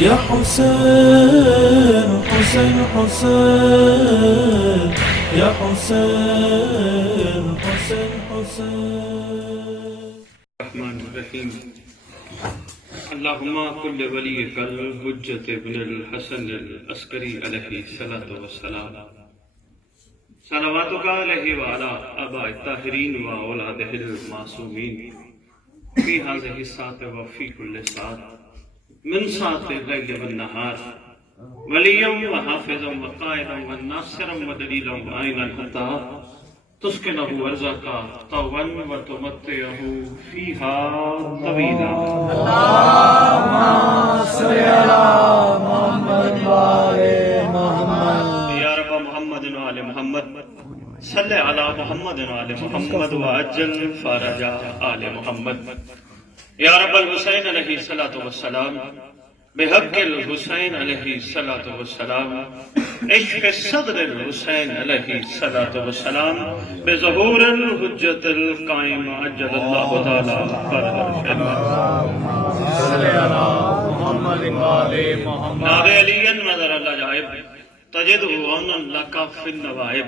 يا حسين حسين حسين يا حسين حسين حسين. الرحمن الرحیم. اللہم کل ولیک الحجۃ ابن الحسن العسکری علیہ الصلاۃ والسلام. صلواتک علیہ وعلی آباء الطاہرین واولادہ المعصومین فی ہذہ الساعۃ وفی کل ساعۃ من ساعۃ اللیل والنہار ولیا وحافظا وقائدا وناصرا ودلیلا وعینا حتی تسکنہ ارضک طوعا وتمتعہ فیہا طویلا. اللہم صل علی محمد وآل محمد. یا رب محمد وآل محمد صلی علی محمد وآل محمد وعجل فرج آل محمد. یا رب الحسین علیہ الصلاۃ والسلام بحق الحسین علیہ الصلاۃ والسلام عشق صدر الحسین علیہ الصلاۃ والسلام بظہور الحجت القائم عجل اللہ تعالی فرجہ. نار علی نظر العجائب تجدہ عونا لک فی النوائب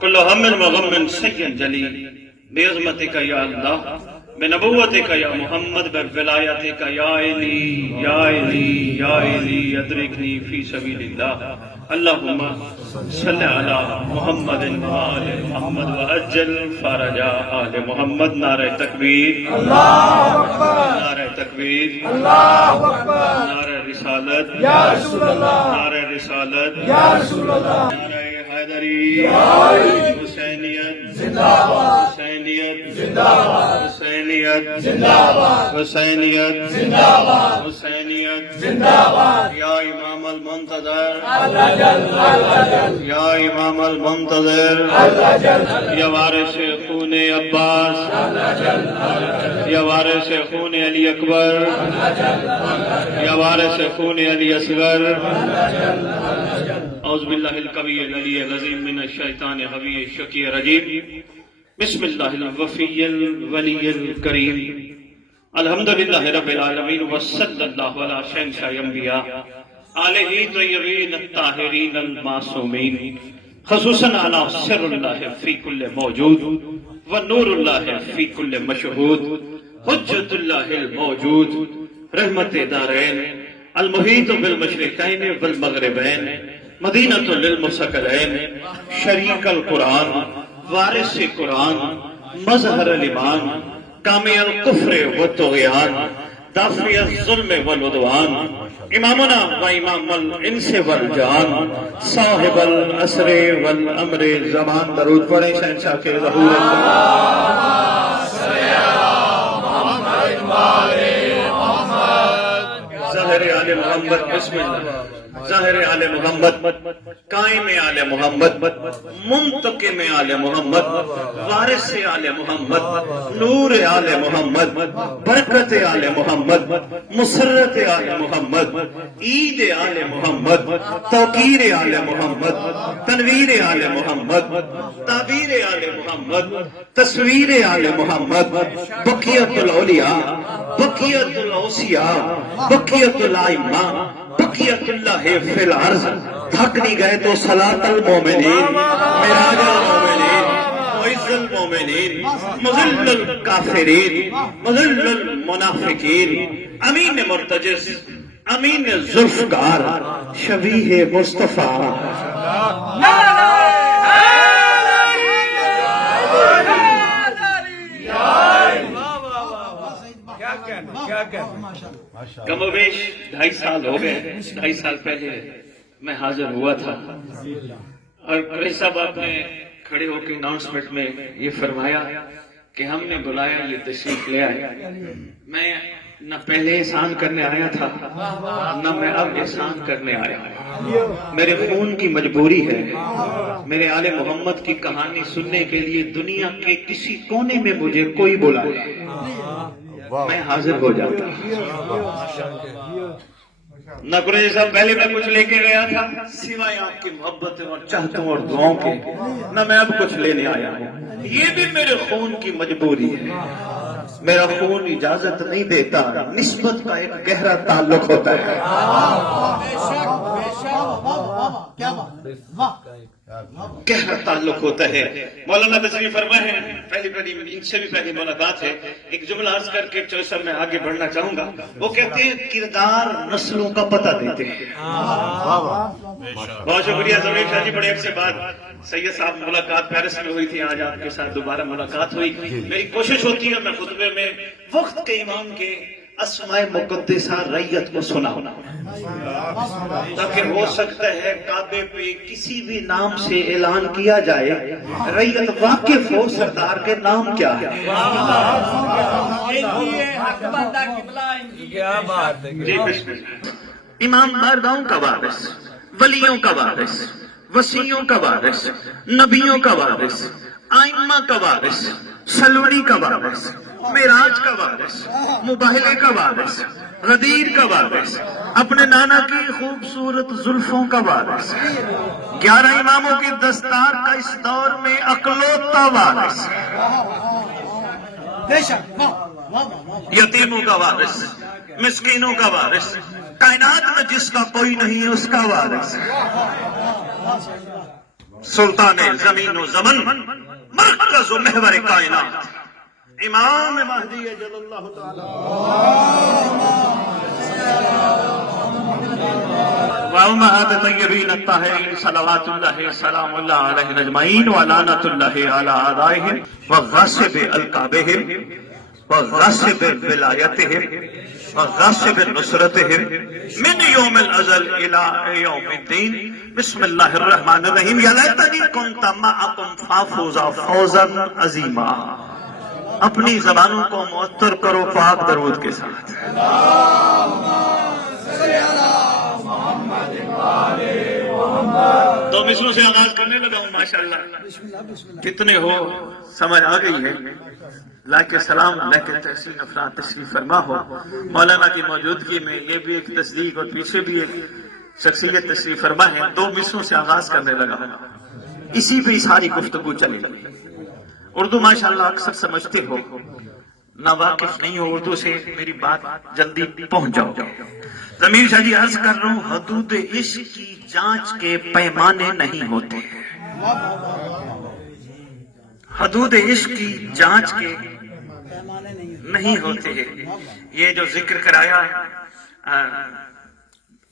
کل ہم وغم سید جلی بعظمتک یا اللہ بنبوتک یا محمد بولایتک یا علی یا علی یا علی ادرکنی فی سبیل اللہ. اللہم صلی علی محمد وآل محمد وعجل فرج آل محمد. نعرہ تکبیر، نعرہ تکبیر، نعرہ رسالت، نعرہ رسالت، نعرہ حیدری، حسینیت حسینیت حسینیت حسینیت حسینیت. یا امام المنتظر، یا امام المنتظر، یا وارث خون عباس، یا وارث خون علی اکبر، یا وارث خون علی اصغر. اعوذ باللہ القوی العلی العظیم من الشیطان الغوی الشقی الرجیم. بسم اللہ الوفی الولی الکریم. الحمدللہ رب العالمین وصلی اللہ علی شہنشاہ انبیاء آلہ طیبین الطاہرین المعصومین خصوصاً علی سر اللہ فی کل موجود ونور اللہ فی کل مشہود حجت اللہ الموجود رحمت دارین المحیط بالمشرقین والمغربین مدینۃ للمثقلین شریک القرآن وارث قرآن مظہر الایمان کامی الکفر والطغیان دافع الظلم والعدوان امامنا و امام الانس والجان صاحب العصر والامر زمان. درود پڑھیں شہنشاہ کے ظہور. ظاہر آل محمد. بسم اللہ. ظاہر آل محمد، قائم آل محمد، منتقم آل محمد، وارث آل محمد، نور آل محمد، برکت آل محمد، مسرت آل محمد، عید آل محمد، توقیر آل محمد، تنویر آل محمد، تعبیر آل محمد، تصویر آل محمد، بقیت الاولیاء، بقیت الاوصیاء، بقیت الائمہ، بقیت اللہ فی الارض. تھک نہیں گئے تو صلاۃ المومنین، معراج المومنین، معز المومنین، مذل الکافرین، مذل المنافقین، امین مرتجز، امین ذوالفقار، شبیہ مصطفیٰ. کم و بیش 2.5 سال ہو گئے. 2.5 سال پہلے میں حاضر ہوا تھا اور قریشی صاحب آپ نے کھڑے ہو کے اناؤنسمنٹ میں یہ فرمایا کہ ہم نے بلایا، یہ تشریف لے آئے. میں نہ پہلے احسان کرنے آیا تھا نہ میں اب احسان کرنے آیا ہوں. میرے خون کی مجبوری ہے. میرے آل محمد کی کہانی سننے کے لیے دنیا کے کسی کونے میں مجھے کوئی بلائے میں حاضر ہو جاتا. نہ قریشی صاحب پہلے میں کچھ لے کے گیا تھا سوائے آپ کی محبتیں اور چاہتوں اور دعاؤں کے، نہ میں اب کچھ لینے آیا ہوں. یہ بھی میرے خون کی مجبوری ہے. میرا خون اجازت نہیں دیتا، نسبت کا ایک گہرا تعلق ہوتا ہے۔ گہرا تعلق ہوتا ہے۔ مولانا تشریف فرما ہے، پہلی ان سے بھی پہلی ملاقات ہے، ایک جملہ عرض کر کے چوسا میں آگے بڑھنا چاہوں گا۔ وہ کہتے ہیں کردار نسلوں کا پتہ دیتے ہیں۔ بہت شکریہ ضمیر شاہ جی، بڑے عرصے بعد سید صاحب ملاقات پیرس میں ہوئی تھی، آج آپ کے ساتھ دوبارہ ملاقات ہوئی۔ میری کوشش ہوتی ہے میں خطبے میں وقت کے امام کے اسماء مقدسہ ریت کو سنا ہونا، تاکہ ہو سکتا ہے کعبے پہ کسی بھی نام سے اعلان کیا جائے، ریت واقف ہو سردار کے نام کیا ہے۔ جی بسم اللہ۔ امام بارداؤں کا وارث، ولیوں کا وارث، وسیعوں کا وارث، نبیوں کا وارث، آئمہ کا وارث، سلوڑی کا وارث، معراج کا وارث، مباہلے کا وارث، غدیر کا وارث، اپنے نانا کی خوبصورت زلفوں کا وارث، 11 اماموں کی دستار کا اس دور میں اکلوتا وارث، یتیموں کا وارث، مسکینوں کا وارث، کائنات میں جس کا کوئی نہیں اس کا وارث، سلطان زمین و زمن، مرکز و محور کائنات، امام مہدی جل اللہ تعالی وامہات طیبین الطاہرین صلوات اللہ سلام اللہ علیہ اجمعین ولعنۃ اللہ علی اعدائہم وغاصب الکعبہم وغاصب ولایتہم وغاصب نصرتہم من یوم الازل الی یوم الدین۔ بسم اللہ الرحمن الرحیم۔ یا لیتنی کنت معکم فافوز فوزا عظیما۔ اپنی زبانوں کو معطر کرو پاک درود کے ساتھ۔ دو مثلوں سے آغاز کرنے لگا ہوں ماشاءاللہ، کتنے ہو سمجھ آ گئی ہے۔ لاکہ سلام لیکن تحسین افراد تشریف فرما ہو۔ مولانا کی موجودگی میں یہ بھی ایک تصدیق اور پیچھے بھی ایک شخصیت تشریف فرما ہے۔ دو مثلوں سے آغاز کرنے لگا ہوں، اسی پہ ساری گفتگو چلی گئی۔ اردو ماشاءاللہ اکثر سمجھتے ہو، نہ واقف نہیں ہو اردو سے، میری بات جلدی پہنچ جاؤ گے۔ ضمیر شاہ جی عرض کر رہا ہوں، حدود عشق کی جانچ کے پیمانے نہیں ہوتے، حدود عشق کی جانچ کے نہیں ہوتے۔ یہ جو ذکر کرایا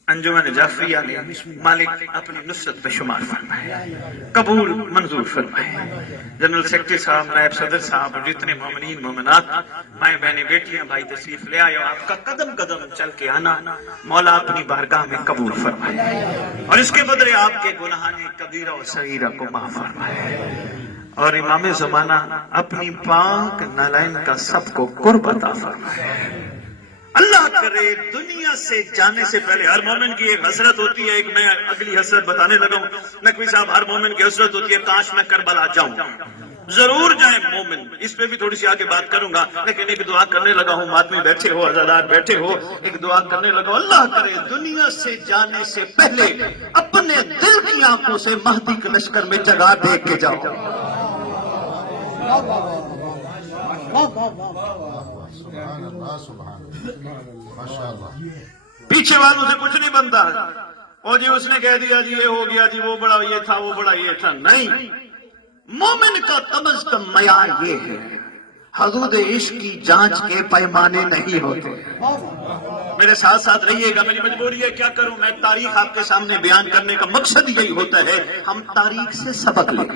انجمن جعفریہ نے، مالک اپنی نصرت پہ شمار فرمائے، قبول منظور فرمائے۔ جنرل سیکرٹری صاحب، نائب صدر صاحب، اور جتنے مومنین مومنات، مائیں بہنیں بیٹیاں بھائی تشریف لے آئے، آپ کا قدم قدم چل کے آنا مولا اپنی بارگاہ میں قبول فرمائے، اور اس کے بدلے آپ کے گناہان کبیرہ و صغیرہ کو معاف فرمائے، اور امام زمانہ اپنی پاک نالین کا سب کو قرب عطا فرمائے۔ اللہ کرے دنیا سے جانے سے پہلے، ہر مومن کی ایک حسرت ہوتی ہے، ایک میں اگلی حسرت بتانے لگا ہوں نقوی صاحب، ہر مومن کی حسرت ہوتی ہے کاش میں کربلا جاؤں۔ ضرور جائیں مومن، اس پہ بھی تھوڑی سی آگے بات کروں گا، لیکن ایک دعا کرنے لگا ہوں، آدمی بیٹھے ہو، عزادار بیٹھے ہو، ایک دعا کرنے لگا ہوں، اللہ کرے دنیا سے جانے سے پہلے اپنے دل کی آنکھوں سے مہدی کے لشکر میں جگہ دیکھ کے جاؤ۔ پیچھے والوں سے کچھ نہیں بنتا، اور جی اس نے کہہ دیا جی یہ ہو گیا جی، وہ بڑا یہ تھا، وہ بڑا یہ تھا، نہیں۔ مومن کا کم از کم معیار یہ ہے، حدود عشق کی جانچ کے پیمانے نہیں ہوتے۔ میرے ساتھ ساتھ رہیے گا، میری مجبوری ہے، کیا کروں میں، تاریخ آپ کے سامنے بیان کرنے کا مقصد یہی ہوتا ہے، ہم تاریخ سے سبق لیں۔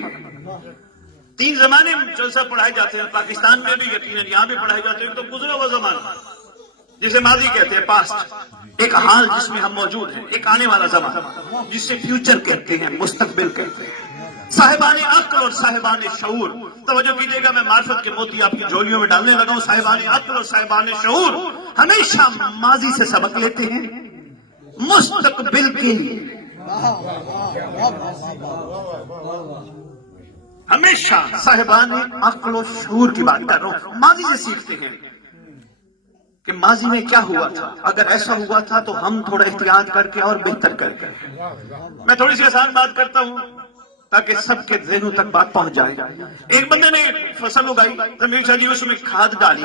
3 زمانے جلسہ پڑھائے جاتے ہیں، پاکستان میں بھی یقیناً یہاں بھی پڑھائے جاتے ہیں۔ تو گزرا ہوا زمانہ جسے ماضی کہتے ہیں، پاسٹ، ایک حال جس میں ہم موجود ہیں، ایک آنے والا زمانہ جسے فیوچر کہتے ہیں، مستقبل کہتے ہیں۔ صاحبان عقل اور صاحبان شعور، توجہ کیجیے گا، میں معرفت کے موتی آپ کی جھولیوں میں ڈالنے لگا ہوں۔ صاحبان عقل اور صاحبان شعور ہمیشہ ماضی سے سبق لیتے ہیں مستقبل کے لیے، ہمیشہ صاحبان عقل و شعور کی بات کر رہا ہوں، ماضی سے سیکھتے ہیں کہ ماضی میں کیا ہوا تھا، اگر ایسا ہوا تھا تو ہم تھوڑا احتیاط کر کے اور بہتر کر کے۔ میں تھوڑی سی آسان بات کرتا ہوں، تاکہ سب کے ذہنوں تک بات پہنچ جائے. ایک بندے نے فصل اگائی، تنویر شاہ جی اس میں کھاد ڈالی.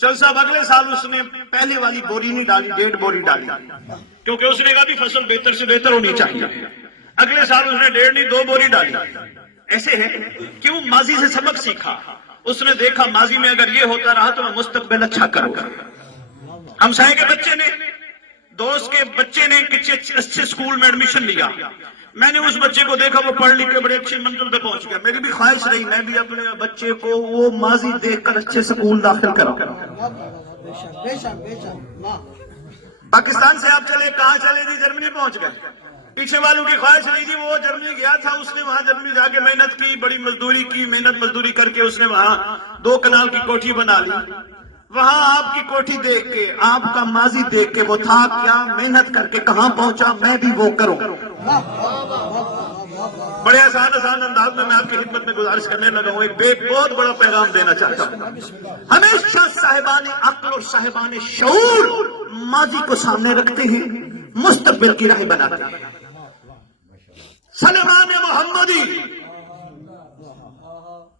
چل صاحب اگلے سال اس نے پہلے والی بوری نہیں ڈالی، 1.5 بوری ڈالی، کیونکہ اس نے کہا بھی فصل بہتر سے بہتر ہونی چاہیے. اگلے سال اس نے 1.5 نہیں 2 بوری ڈالی. ایسے ہے کیوں؟ ماضی سے سبق سیکھا. اس نے دیکھا ماضی میں اگر یہ ہوتا رہا تو میں مستقبل اچھا کروں گا. ہمسائے کے بچے نے، دوست کے بچے نے کسی اچھے اسکول میں ایڈمیشن لیا. میں نے اس بچے کو دیکھا وہ پڑھ لکھ کے بڑے اچھی منزل پہ پہنچ گیا. میری بھی خواہش رہی میں بھی اپنے بچے کو وہ ماضی دیکھ کر اچھے اسکول داخل کراؤں. پاکستان سے آپ چلے کہاں چلے جی؟ جرمنی پہنچ گئے. پیچھے والوں کی خواہش نہیں تھی، وہ جرمنی گیا تھا، اس نے وہاں جرمنی جا کے محنت کی، بڑی مزدوری کی، محنت مزدوری کر کے اس نے وہاں 2 کنال کی کوٹھی بنا لی. وہاں آپ کی کوٹھی دیکھ کے، آپ کا ماضی دیکھ کے وہ تھا کیا محنت کر کے کہاں پہنچا، میں بھی وہ کروں. بڑے آسان انداز میں آپ کی خدمت میں گزارش کرنے لگا ہوں. ایک بہت بڑا پیغام دینا چاہتا ہوں. ہمیشہ صاحبان عقل اور صاحبان شعور ماضی کو سامنے رکھتے ہیں، مستقبل کی راہ بناتے ہیں. سلمان محمدی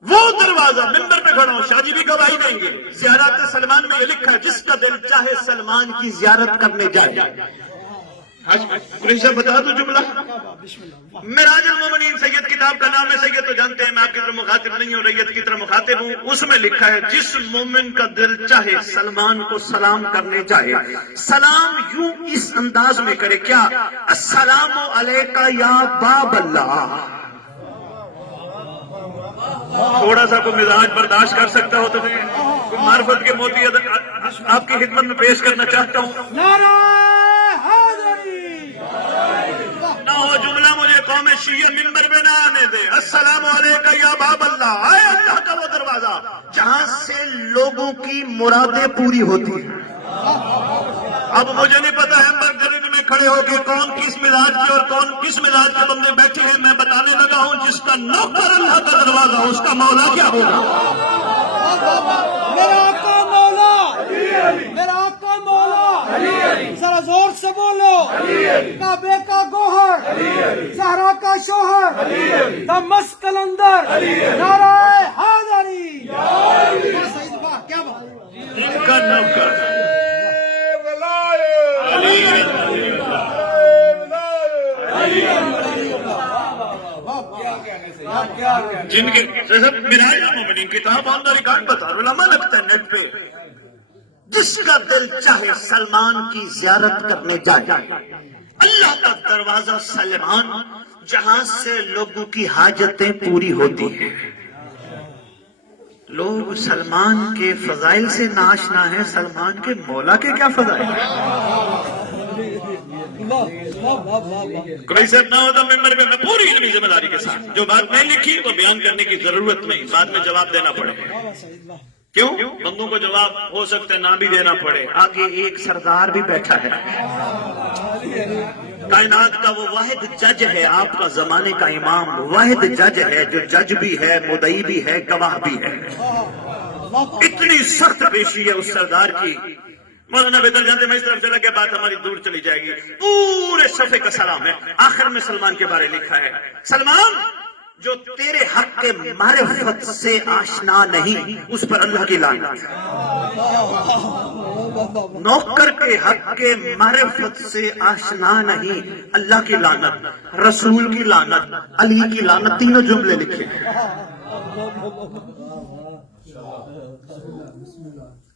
وہ دروازہ، منبر پہ کھڑا ہوں، شاہ جی بھی گواہی دیں گے. زیارت سلمان میں یہ لکھا ہے جس کا دل چاہے سلمان کی زیارت کرنے جائے. بتا دو جملہ. معراج المومنین سید کتاب کا نام ہے. سید تو جانتے ہیں میں آپ کی طرف مخاطب نہیں ہوں، ریت کی طرف مخاطب ہوں. اس میں لکھا ہے جس مومن کا دل چاہے سلمان کو سلام کرنے جائے، سلام یوں اس انداز میں کرے، کیا؟ السلام علیکہ یا باب اللہ. تھوڑا سا کوئی مزاج برداشت کر سکتا ہو تو میں کوئی معرفت کے موتی آپ کی خدمت میں پیش کرنا چاہتا ہوں. نہ ہو جملہ مجھے قوم شیعہ منبر پہ نہ آنے دے. السلام علیکم یا باب اللہ. آئے اللہ کا وہ دروازہ جہاں سے لوگوں کی مرادیں پوری ہوتی ہیں. اب مجھے نہیں پتا ہیمبرگ گرج میں کھڑے ہو کے کون کس مزاج کے اور کون کس مزاج کے بندے بیٹھے ہیں. میں بتانے لگا ہوں جس کا نوکر اللہ کا دروازہ، اس کا مولا کیا ہوگا؟ میرا آقا مولا، میرا آقا مولا. ذرا زور سے بولو. کعبے کا گوہر، زہرا کا شوہر، دمشق قلندر، نعرہ حیدری. کیا بات؟ ان کا نوکر جن کے معراج المومنین کتاب آن دا ریکارڈ بتا رہا علماء لگتا ہے نیٹ پہ. جس کا دل چاہے سلمان کی زیارت کرنے جائے، اللہ کا دروازہ سلمان جہاں سے لوگوں کی حاجتیں پوری ہوتی ہیں. لوگ سلمان کے فضائل سے ناشنا ہیں، سلمان کے مولا کے کیا فضائل ہیں؟ کوئی سر نہ ہوتا ممبر پہ میں پوری علمی ذمہ داری کے ساتھ جو بات میں لکھی وہ بیان کرنے کی ضرورت نہیں، بعد میں جواب دینا پڑے. کیوں؟ بندوں کو جواب ہو سکتا ہے نہ بھی دینا پڑے. آگے ایک سردار بھی بیٹھا ہے، کائنات کا وہ واحد جج ہے، آپ کا زمانے کا امام واحد جج ہے، جو جج بھی ہے، مدعی بھی ہے، گواہ بھی ہے. اتنی سخت پیشی ہے اس سردار کی. مولانا بہتر جانتے میں اس طرف چلا کہ بات ہماری دور چلی جائے گی. پورے صفحے کا سلام ہے. آخر میں سلمان کے بارے لکھا ہے، سلمان جو تیرے حق کے معرفت سے آشنا نہیں اس پر اللہ کی لعنت. نوکر کے حق کے معرفت سے آشنا نہیں اللہ کی لعنت، رسول کی لعنت، علی کی لعنت. تینوں جملے لکھے.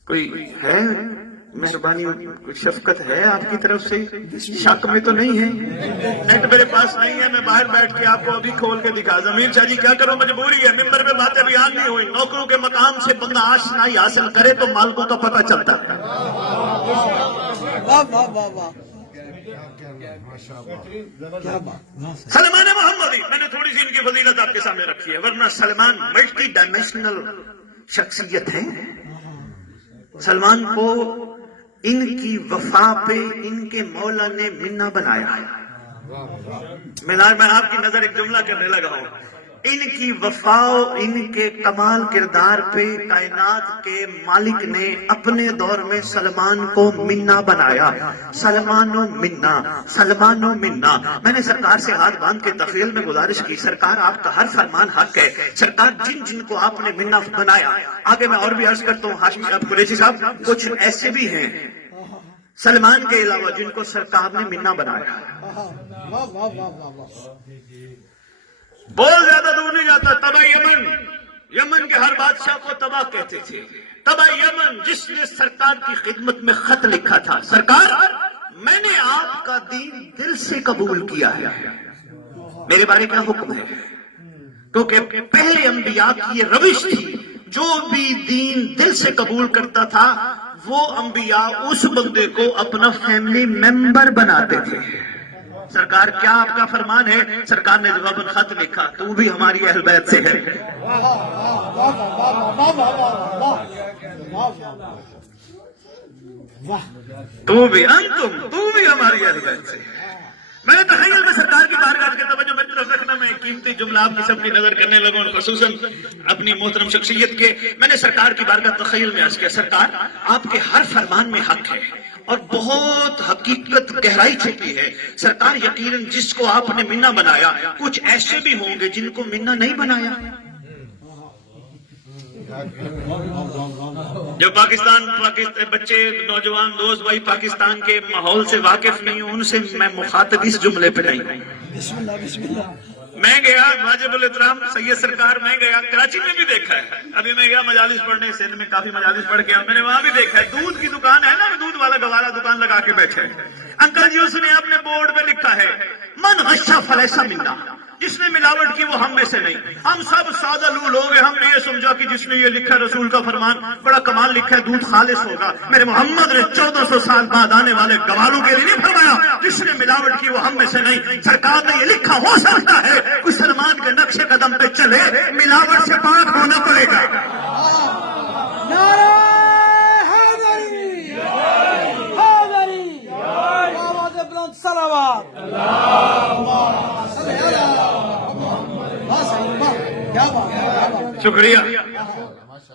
کوئی ہے مہربانی، کوئی شفقت ہے آپ کی طرف سے؟ شک میں تو نہیں ہے. نیٹ میرے پاس نہیں ہے، میں باہر بیٹھ کے آپ کو ابھی کھول کے دکھا. ضمیر شاہ جی کیا کروں، مجبوری ہے. ممبر پہ باتیں بیان نہیں ہوئی. نوکروں کے مقام سے بندہ آشنائی حاصل کرے تو مالکوں کا پتہ چلتا ہے. سلمان محمدی میں نے تھوڑی سی ان کی فضیلت آپ کے سامنے رکھی ہے، ورنہ سلمان ملٹی ڈائمینشنل شخصیت ہے. سلمان کو ان کی وفا پہ ان کے مولا نے منا بنایا ہے. میں آپ کی نظر ایک جملہ کرنے لگا ہوں. ان کی وفا ان کے کمال کردار پہ کائنات کے مالک نے اپنے دور میں سلمان کو منا بنایا. سلمان و منا، سلمان و منا. میں نے سرکار سے ہاتھ باندھ کے تخیل میں گزارش کی، سرکار آپ کا ہر فرمان حق ہے. سرکار جن جن کو آپ نے منا بنایا، آگے میں اور بھی عرض کرتا ہوں ہاشمی صاحب، قریشی صاحب، کچھ ایسے بھی ہیں سلمان کے علاوہ جن کو سرکار نے منا بنایا. واہ واہ واہ واہ واہ. بہت زیادہ دور نہیں جاتا. تبا یمن، یمن کے ہر بادشاہ کو تبا کہتے تھے. تبا یمن جس نے سرکار کی خدمت میں خط لکھا تھا، سرکار میں نے آپ کا دین دل سے قبول کیا ہے، میرے بارے کیا حکم ہے؟ کیونکہ پہلے انبیاء کی یہ روش تھی، جو بھی دین دل سے قبول کرتا تھا وہ انبیاء اس بندے کو اپنا فیملی ممبر بناتے تھے. سرکار کیا آپ کا فرمان ہے؟ سرکار نے جواب خط لکھا، تو بھی ہماری اہل بیت سے ہے. تو بھی ہماری اہل بیت سے. میں نے تخیل میں سرکار کی بارگاہ کے توجہ میں طرف رکھنا، میں قیمتی جملہ آپ کی سب کی نظر کرنے لگا، خصوصاً اپنی محترم شخصیت کے. میں نے سرکار کی بارگاہ تخیل میں عرض کیا، سرکار آپ کے ہر فرمان میں حق ہے اور بہت حقیقت گہرائی چھپی ہے. سرکار یقیناً جس کو آپ نے منا بنایا، کچھ ایسے بھی ہوں گے جن کو منا نہیں بنایا. جو پاکستان بچے، نوجوان دوست بھائی پاکستان کے ماحول سے واقف نہیں ہوں، ان سے میں مخاطب اس جملے پہ نہیں ہوں. بسم اللہ بسم اللہ. میں گیا واجب الاحترام سید سرکار، میں گیا کراچی میں بھی دیکھا ہے. ابھی میں گیا مجالس پڑھنے، سندھ میں کافی مجالس پڑھ گیا، میں نے وہاں بھی دیکھا ہے دودھ کی دکان ہے نا، دودھ والا گوارا دکان لگا کے بیٹھے. انکل جی اس نے اپنے بورڈ پہ لکھا ہے من غشا فلیسا منا، جس نے ملاوٹ کی وہ ہم میں سے نہیں. ہم سب سادہ لو لوگ ہیں، ہم نے یہ سمجھا کہ جس نے یہ لکھا رسول کا فرمان بڑا کمال لکھا ہے، دودھ خالص ہوگا. میرے محمد نے 1400 سال بعد آنے والے گواروں کے لیے نہیں فرمایا جس نے ملاوٹ کی وہ ہم میں سے نہیں. سرکار نے یہ لکھا، ہو سکتا ہے کچھ سلمان کے نقش قدم پہ چلے، ملاوٹ سے پاک ہونا پڑے گا. نعرہ حیدری، حیدری، آواز بلند صلوات. شکریہ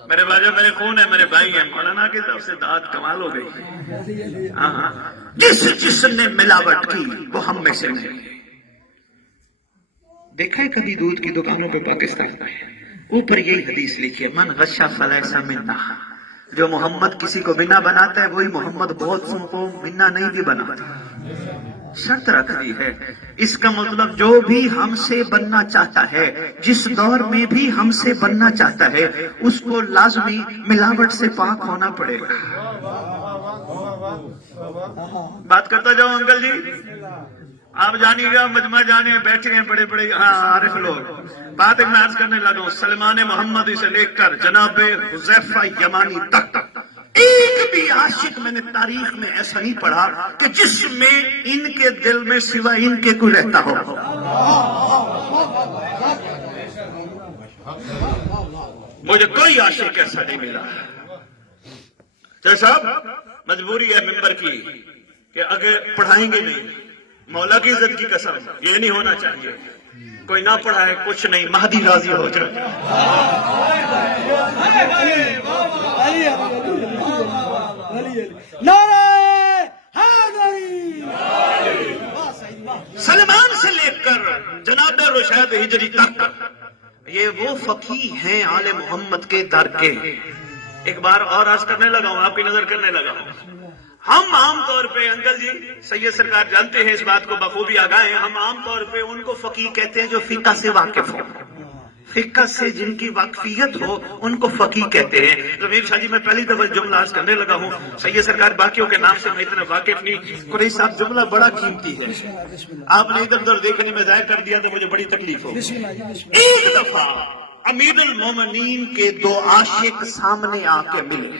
میرے باجا، میرے خون ہے، میرے بھائی ہیں. مولانا کی طرف سے دعوت کمال ہو گئی. ہاں، جس نے ملاوٹ کی وہ ہم میں سے نہیں. دیکھا ہے کبھی دودھ کی دکانوں پہ پاکستان میں اوپر یہی حدیث لکھی ہے من غشا فلیس منا. جو محمد کسی کو بنا بناتا ہے وہی محمد بہت سن کو بنا نہیں بھی بناتا. شرط رکھ دی ہے، اس کا مطلب جو بھی ہم سے بننا چاہتا ہے، جس دور میں بھی ہم سے بننا چاہتا ہے، اس کو لازمی ملاوٹ سے پاک ہونا پڑے گا. بات کرتا جاؤ انکل جی، آپ جانیے گا مجمع جانے بیٹھے ہیں بڑے بڑے عارف لوگ. بات ایک میں عرض کرنے لگا ہوں، سلمان محمدی سے لے کر جناب حذیفہ یمانی تک ایک بھی عاشق میں نے تاریخ میں ایسا نہیں پڑھا کہ جس میں ان کے دل میں سوا ان کے کوئی رہتا ہو. مجھے کوئی عاشق ایسا نہیں ملا. صاحب مجبوری ہے ممبر کی کہ اگر پڑھائیں گے نہیں، مولا کی عزت کی قسم یہ نہیں ہونا چاہیے کوئی نہ پڑھائے کچھ نہیں، مہدی راضی ہو جائے. سلمان سے لے کر جناب رشید ہجری تک یہ وہ فقیہ ہیں آل محمد کے در کے. ایک بار اور عرض کرنے لگا ہوں، آپ کی نظر کرنے لگا ہوں. ہم عام طور پہ انکل جی سید سرکار جانتے ہیں اس بات کو بخوبی آگاہ ہیں، ہم عام طور پہ ان کو فقیہ کہتے ہیں جو فقہ سے واقف ہو، فقہ سے جن کی واقفیت ہو ان کو فقیہ کہتے ہیں. ضمیر شاہ جی میں پہلی دفعہ جملہ عرض کرنے لگا ہوں، سید سرکار باقیوں کے نام سے میں اتنا واقف نہیں. قریشی صاحب جملہ بڑا قیمتی ہے، آپ نے ادھر ادھر دیکھنے میں ظاہر کر دیا تو مجھے بڑی تکلیف ہو. ایک دفعہ امیر المومنین کے دو عاشق سامنے آ کے ملے،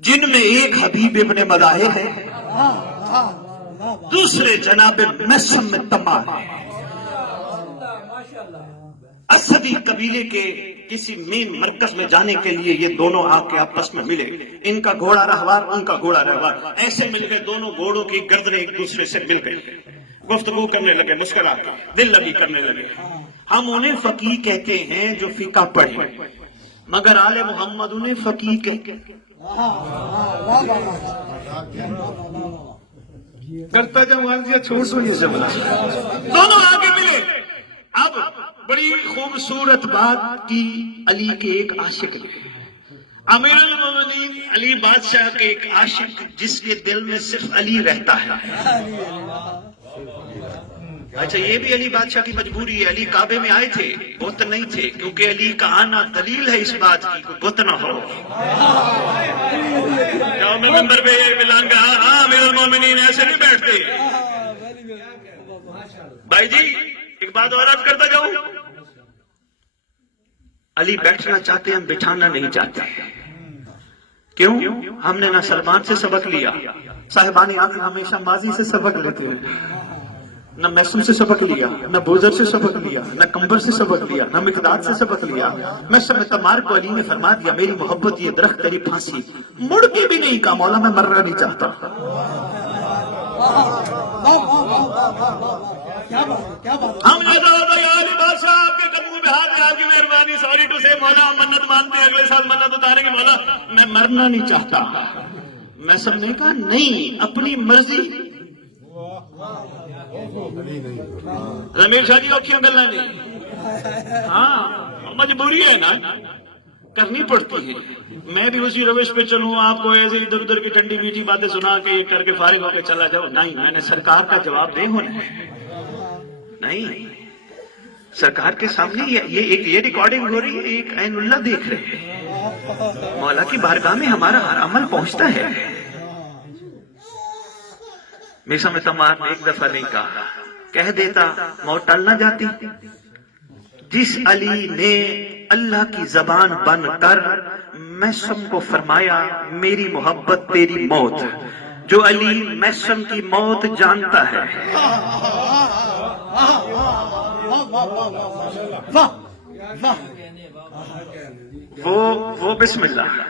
جن میں ایک حبیب ابن مظاہر ہے، دوسرے جناب مسلم تمام ہے. اسدی قبیلے کے کسی مین مرکز میں جانے کے لیے یہ دونوں آ کے آپس میں ملے. ان کا گھوڑا رہوار ان کا گھوڑا رہوار ایسے مل گئے, دونوں گھوڑوں کی گردنیں ایک دوسرے سے مل گئی, گفتگو کرنے لگے, مسکرا کے دل لگی کرنے لگے. ہم انہیں فقیہ کہتے ہیں جو فقہ پڑھے, مگر آل محمد انہیں فقیہ کہتے ہیں. کرتا جاؤں عرضیہ چھوڑ سنیے سے بنا. دونوں آگے ملے. اب بڑی خوبصورت بات کی علی کے ایک عاشق نے, امیر المومنین علی بادشاہ کے ایک عاشق جس کے دل میں صرف علی رہتا ہے. اچھا یہ بھی علی بادشاہ کی مجبوری ہے. علی کعبے میں آئے تھے, بت نہیں تھے, کیونکہ علی کا آنا دلیل ہے اس بات کی کوئی بت نہ ہو. جاؤ میں ممبر پہ اعلان کہا, ہاں امیر المومنین ایسے نہیں بیٹھتے. بھائی جی ایک بات اور عرض کرتا جاؤں, علی بیٹھنا چاہتے ہیں, ہم بٹھانا نہیں چاہتے. کیوں؟ ہم نے نہ سلمان سے سبق لیا, صاحبان آخر ہمیشہ ماضی سے سبق لیتے ہیں, نہ میسم سے سبق لیا, نہ بوزر سے سبق لیا, نہ کمبر سے سبق لیا, نہ مقداد سے سبق لیا. میسم تمار کو علی نے فرما دیا, میری محبت یہ درخت تیری پھانسی, مڑ کے بھی نہیں کہا مولا میں مرنا نہیں چاہتا. ہم نے کہا یا علی بادشاہ آپ کے قدموں پہ ہاتھ, آپ کی مہربانی, سوری ٹو سے مولا ہم منت مانتے ہیں, اگلے سال منت اتاریں گے, مولا میں مرنا نہیں چاہتا. میسم نے کہا نہیں, اپنی مرضی. رمیل شاہ جی اوکھیوں گلا نہیں, ہاں مجبوری ہے نا, کرنی پڑتی ہے. میں بھی اسی روش پہ چلوں, آپ کو ایسے ادھر ادھر کی ٹھنڈی میٹھی باتیں سنا کے یہ کر کے فارغ ہو کے چلا جاؤ, نہیں, میں نے سرکار کا جواب دے ہونا ہے. نہیں, سرکار کے سامنے یہ ریکارڈنگ ہو رہی ہے, ایک عین اللہ دیکھ رہے ہیں, مولا کی بارگاہ میں ہمارا ہر عمل پہنچتا ہے. میسم تمار نے ایک دفعہ نہیں کہا, کہہ دیتا موت ٹل نہ جاتی. جس علی نے اللہ کی زبان بن کر میسم کو فرمایا میری محبت تیری موت, جو علی میسم کی موت جانتا ہے, وہ بسم اللہ,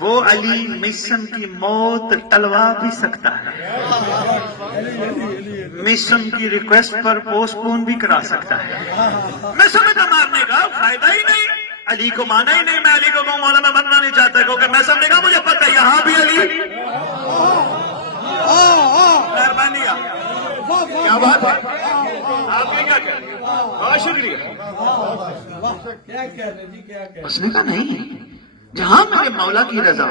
وہ علی میسم کی موت ٹلوا بھی سکتا ہے, میسم کی ریکویسٹ پر پوسٹ پون بھی کرا سکتا ہے. میسم تمار نے کہا فائدہ ہی نہیں, علی کو مانا ہی نہیں. میں علی کو کہوں مولا میں مرنا نہیں چاہتا, کیونکہ میسم نے کہا مجھے پتہ ہے یہاں بھی علی. مہربانی, کیا بات ہے, آپ نے کیا کہا, بہت شکریہ. اس نے کہا نہیں, جہاں میرے مولا کی رضا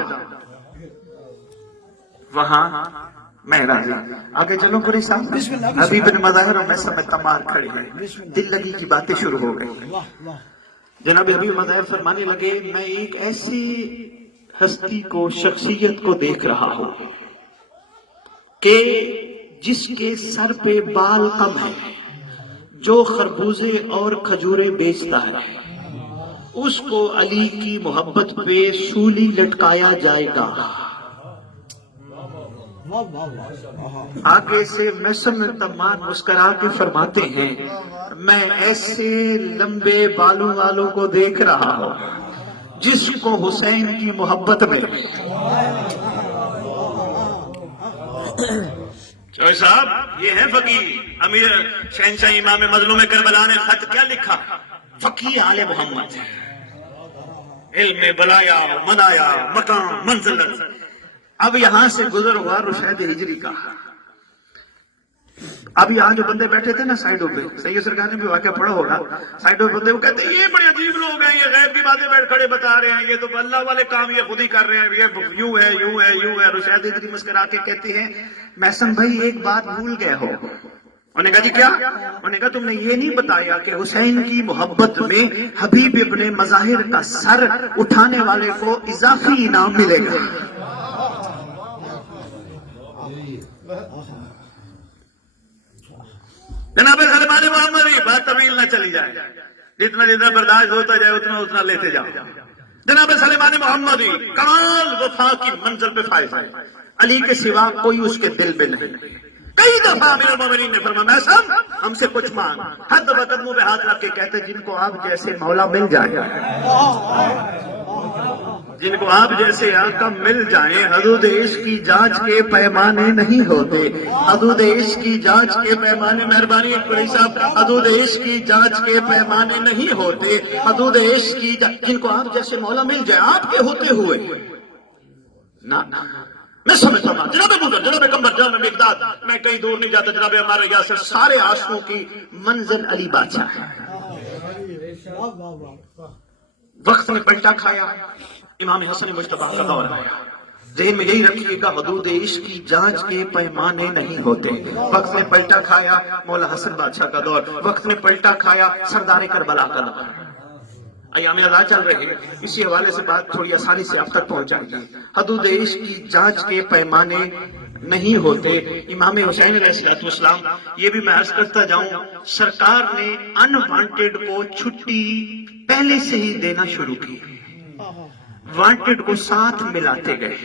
وہاں میں راضی. آگے چلو پوری صاحب, حبیب بن مظاہر اور میسم تمار کھڑے ہیں, دل لگی کی باتیں شروع ہو گئی. جناب حبیب مظاہر فرمانے لگے میں ایک ایسی ہستی کو, شخصیت کو دیکھ رہا ہوں کہ جس کے سر پہ بال کم ہے, جو خربوزے اور کھجورے بیچتا ہے, اس کو علی کی محبت پہ سولی لٹکایا جائے گا. آگے سے میسم تمار مسکرا کے فرماتے ہیں میں ایسے لمبے بالوں والوں کو دیکھ رہا ہوں جس کو حسین کی محبت میں. چوہے صاحب یہ ہے فقیہ. امیر شہنشاہ امام مظلوم کربلا نے خط کیا لکھا, فقیہ آل محمد, علم بلایا, منایا, مقام, منزلت. اب یہاں سے گزر ہوا رشید ہجری کا. اب یہاں جو بندے بیٹھے تھے نا سائیڈوں پہ, سید سرکار نے بھی واقعہ پڑھا ہوگا, سائیڈوں پہ بندے وہ کہتے ہیں یہ بڑے عجیب لوگ ہیں, یہ غیب کی باتیں بیٹھ کھڑے بتا رہے ہیں, یہ تو اللہ والے کام یہ خود ہی کر رہے ہیں, یہ یوں ہے یوں ہے یوں ہے. رشید ہجری مسکرا کے کہتے ہیں میسم بھائی ایک بات بھول گئے ہو. انہوں نے کہا جی کیا؟ انہوں نے کہا تم نے یہ نہیں بتایا کہ حسین کی محبت میں حبیب ابن مظاہر کا سر اٹھانے والے کو اضافی انعام ملے گا. جناب سلمان محمدی بات طویل نہ چلی جائے, جتنا جتنا برداشت ہوتا جائے اتنا اتنا لیتے جاؤ. جناب سلمان محمدی کمال وفا کی منزل پہ فائز ہے, علی کے سوا کوئی اس کے دل میں نہیں. کئی دفعہ امیر المومنین نے فرمایا محسن ہم سے کچھ مانگ، حد بقدموں پہ ہاتھ رکھ کے کہتے جن کو آپ جیسے مولا مل جائے، جن کو آپ جیسے آقا مل جائیں، حدود عشق کی جانچ کے پیمانے نہیں ہوتے، حدود عشق کی جانچ کے پیمانے، مہربانی قریشی صاحب، حدود عشق کی جانچ کے پیمانے نہیں ہوتے، حدود عشق کی جن کو آپ جیسے مولا مل جائے آپ کے ہوتے ہوئے نہ میں سمجھتا ہوں جناب ابوذر، جناب قمر، جناب مقداد، میں کہیں دور نہیں جاتا، جناب ہمارے یاسر، سارے عاشقوں کی منزل علی بادشاہ ہے۔ وقت نے پلٹا کھایا، امام حسن مجتبیٰ کا دور آیا، ذہن میں یہی رکھیے گا حدود عشق کی جانچ کے پیمانے نہیں ہوتے۔ وقت نے پلٹا کھایا مولا حسن بادشاہ کا دور، وقت نے پلٹا کھایا سردار کربلا کا دور، ایام ازاں چل رہے ہیں، اسی حوالے سے بات تھوڑی آسانی سے آپ تک پہنچ جائے گی۔ حدود عشق کی جانچ کے پیمانے نہیں ہوتے۔ امام حسین علیہ السلام، یہ بھی میں عرض کرتا جاؤں، سرکار نے ان وانٹیڈ کو چھٹی پہلے سے ہی دینا شروع کی، وانٹیڈ کو ساتھ ملاتے گئے،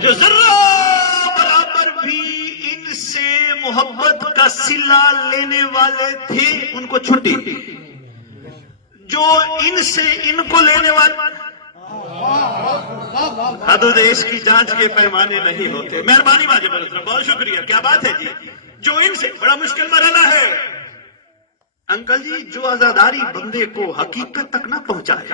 جو ذرہ برابر بھی ان سے محبت کا صلہ لینے والے تھے ان کو چھٹی، جو ان سے ان کو لینے والے، حدود عشق کی جانچ کے پیمانے نہیں ہوتے۔ مہربانی واجب الحترام، بہت شکریہ، کیا بات ہے جی، جو ان سے بڑا مشکل مرحلہ ہے انکل جی، جو عزاداری بندے کو حقیقت تک نہ پہنچائے،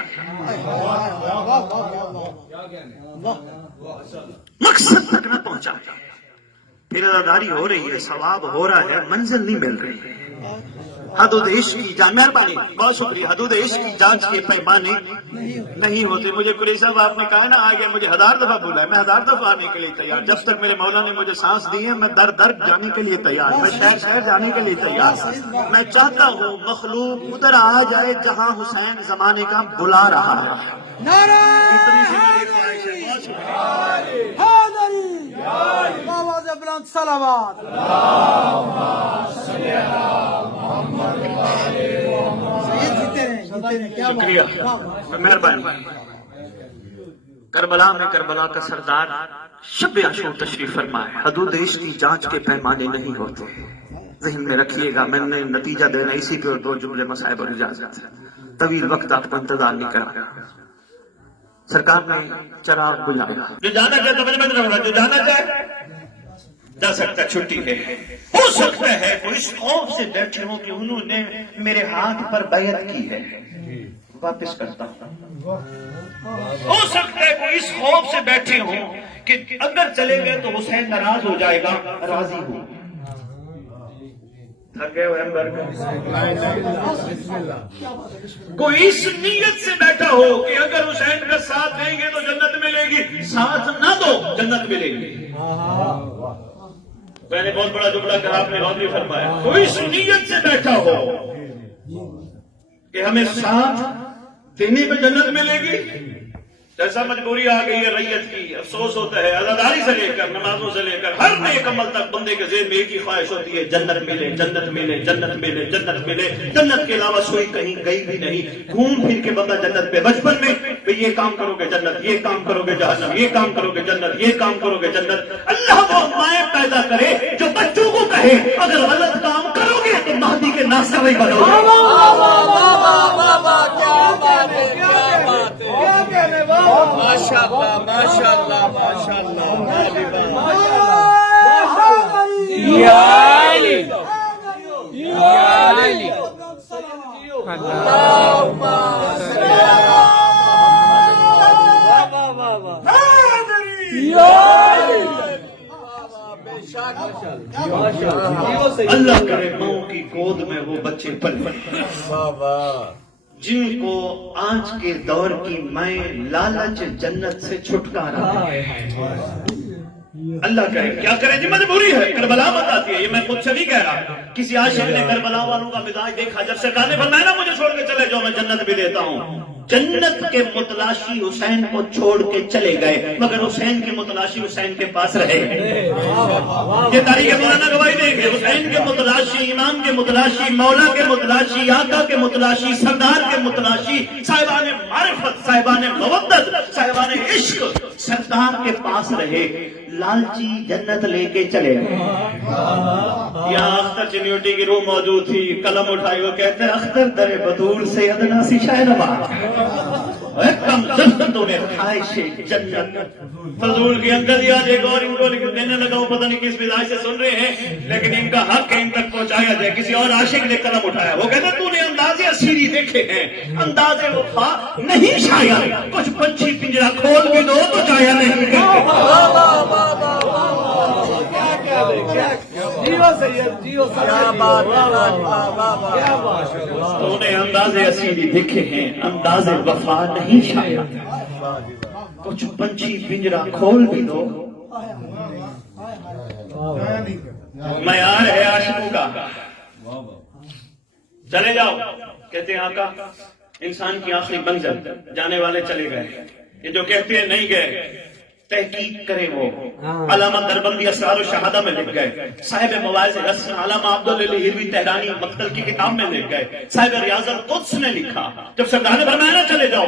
مقصد تک نہ پہنچائے، پھر عزاداری ہو رہی ہے، ثواب ہو رہا ہے، منزل نہیں مل رہی۔ حدود عشق کی جانچ، مہربانی بہت شکریہ، حدود عشق کی جانچ کے پیمانے نہیں ہوتے۔ مجھے قریشی صاحب آپ نے کہا نا آگے، مجھے 1000 دفعہ بولا ہے، میں 1000 دفعہ آنے کے لیے تیار، جب تک میرے مولا نے مجھے سانس دی ہے میں در در جانے کے لیے تیار، میں شہر شہر جانے کے لیے تیار، میں چاہتا ہوں مخلوق ادھر آ جائے جہاں حسین زمانے کا بلا رہا ہے۔ نعرہ حیدری، آواز بلند صلوات۔ سید جیتے رہے، کیا بات شکریہ، ہے۔ مہربانی۔ کربلا میں کربلا کا سردار شب عاشور تشریف فرمائے، حدود عشق کی جانچ کے پیمانے نہیں ہوتے۔ ذہن میں رکھیے گا، میں نے نتیجہ دینا اسی پہ اور 2 جملے مصائب اور اجازت ہے، طویل وقت آپ کو انتظار نہیں کرا۔ سرکار نے چراغ بجھایا، جو جانا چاہے تو جو جانا چاہے جا سکتا، چھٹی ہے۔ ہو سکتا ہے وہ اس خوف سے بیٹھے ہوں کہ انہوں نے میرے ہاتھ پر بیعت کی ہے، واپس کرتا ہوں۔ ہو سکتا ہے وہ اس خوف سے بیٹھے ہوں کہ اگر چلے گئے تو حسین ناراض ہو جائے گا، راضی ہوں۔ کوئی اس نیت سے بیٹھا ہو کہ اگر حسین کا ساتھ دیں گے تو جنت ملے گی، ساتھ نہ دو جنت ملے گی۔ میں نے بہت بڑا جملہ کہا، آپ نے غور نہیں فرمایا۔ کوئی اس نیت سے بیٹھا ہو کہ ہمیں ساتھ دینے پہ جنت ملے گی، جیسا مجبوری آ گئی ہے ریت کی، افسوس ہوتا ہے، عزاداری سے لے کر نمازوں سے لے کر ہر نیک عمل تک بندے کے ذہن میں ایک ہی خواہش ہوتی ہے، جنت ملے، جنت ملے، جنت ملے، جنت ملے، جنت کے علاوہ سوئی کہیں گئی بھی نہیں۔ گھوم پھر کے بندہ جنت پہ، بچپن میں یہ کام کرو گے جنت، یہ کام کرو گے جہنم، یہ کام کرو گے جنت، یہ کام کرو گے جنت۔ اللہ وہ مائیں پیدا کرے جو بچوں کو کہے اگر غلط کام کرو گے تو مہدی کے ناصر ہی بنو گے۔ ماشاءاللہ ماشاءاللہ ماشاءاللہ یا علی، یا علی، اللہ کرے ماؤں کی گود میں وہ بچے پلے جن کو آج کے دور کی مائیں لالچ جنت سے چھٹکارا دیں۔ اللہ کرے، کیا کرے جی، مجبوری ہے، کربلا بتاتی ہے، یہ میں خود سے نہیں کہہ رہا۔ کسی عاشق نے کربلا والوں کا مزاج دیکھا، جب سرکار نے فرمایا نا مجھے چھوڑ کے چلے جاؤ میں جنت بھی دیتا ہوں، جنت کے متلاشی حسین کو چھوڑ کے چلے گئے، مگر حسین کے متلاشی حسین کے پاس رہے۔ یہ تاریخ مولانا گواہی دے گی، حسین کے متلاشی، امام کے متلاشی، مولا کے متلاشی، آقا کے متلاشی، سردار کے متلاشی، صاحبان معرفت، صاحبان مودت، صاحبان عشق، دستار کے پاس رہے، لالچی جنت لے کے چلے گئے۔ یہاں اختر چنیوٹی کی روح موجود تھی، قلم اٹھائی، وہ کہتے ہیں اختر در بطول سے ادنا سی شاہ نواز کم زندوں نے خواہش جنت۔ فضول کی انکل جی آج ایک اور ان کو دینے لگا، وہ پتہ نہیں کس مزاج سے سن رہے ہیں، لیکن ان کا حق ہے ان تک پہنچایا جائے۔ کسی اور عاشق نے قلم اٹھایا، وہ کہتا تو نے انداز اسیری دیکھے ہیں، انداز وفا نہیں شاید، کچھ پنچھی پنجرا کھول بھی دو تو چایا نہیں۔ تو نے انداز اسیری دیکھے ہیں، انداز وفا نہیں شاید، کچھ پنچھی پنجرا کھول بھی دو۔ معیار ہے عاشقوں کا۔ چلے جاؤ، کہتے ہیں آقا انسان کی آخری منزل، جانے والے چلے گئے، یہ جو کہتے ہیں نہیں گئے تحقیق کریں وہ۔ علامہ دربندی اسرار و شہادہ میں لکھ گئے، صاحب مواعظ رسن علامہ عبداللہ تہرانی مقتل کی کتاب میں لکھ گئے، صاحب ریاض القدس نے لکھا، جب سرکار نے فرمایا نا چلے جاؤ،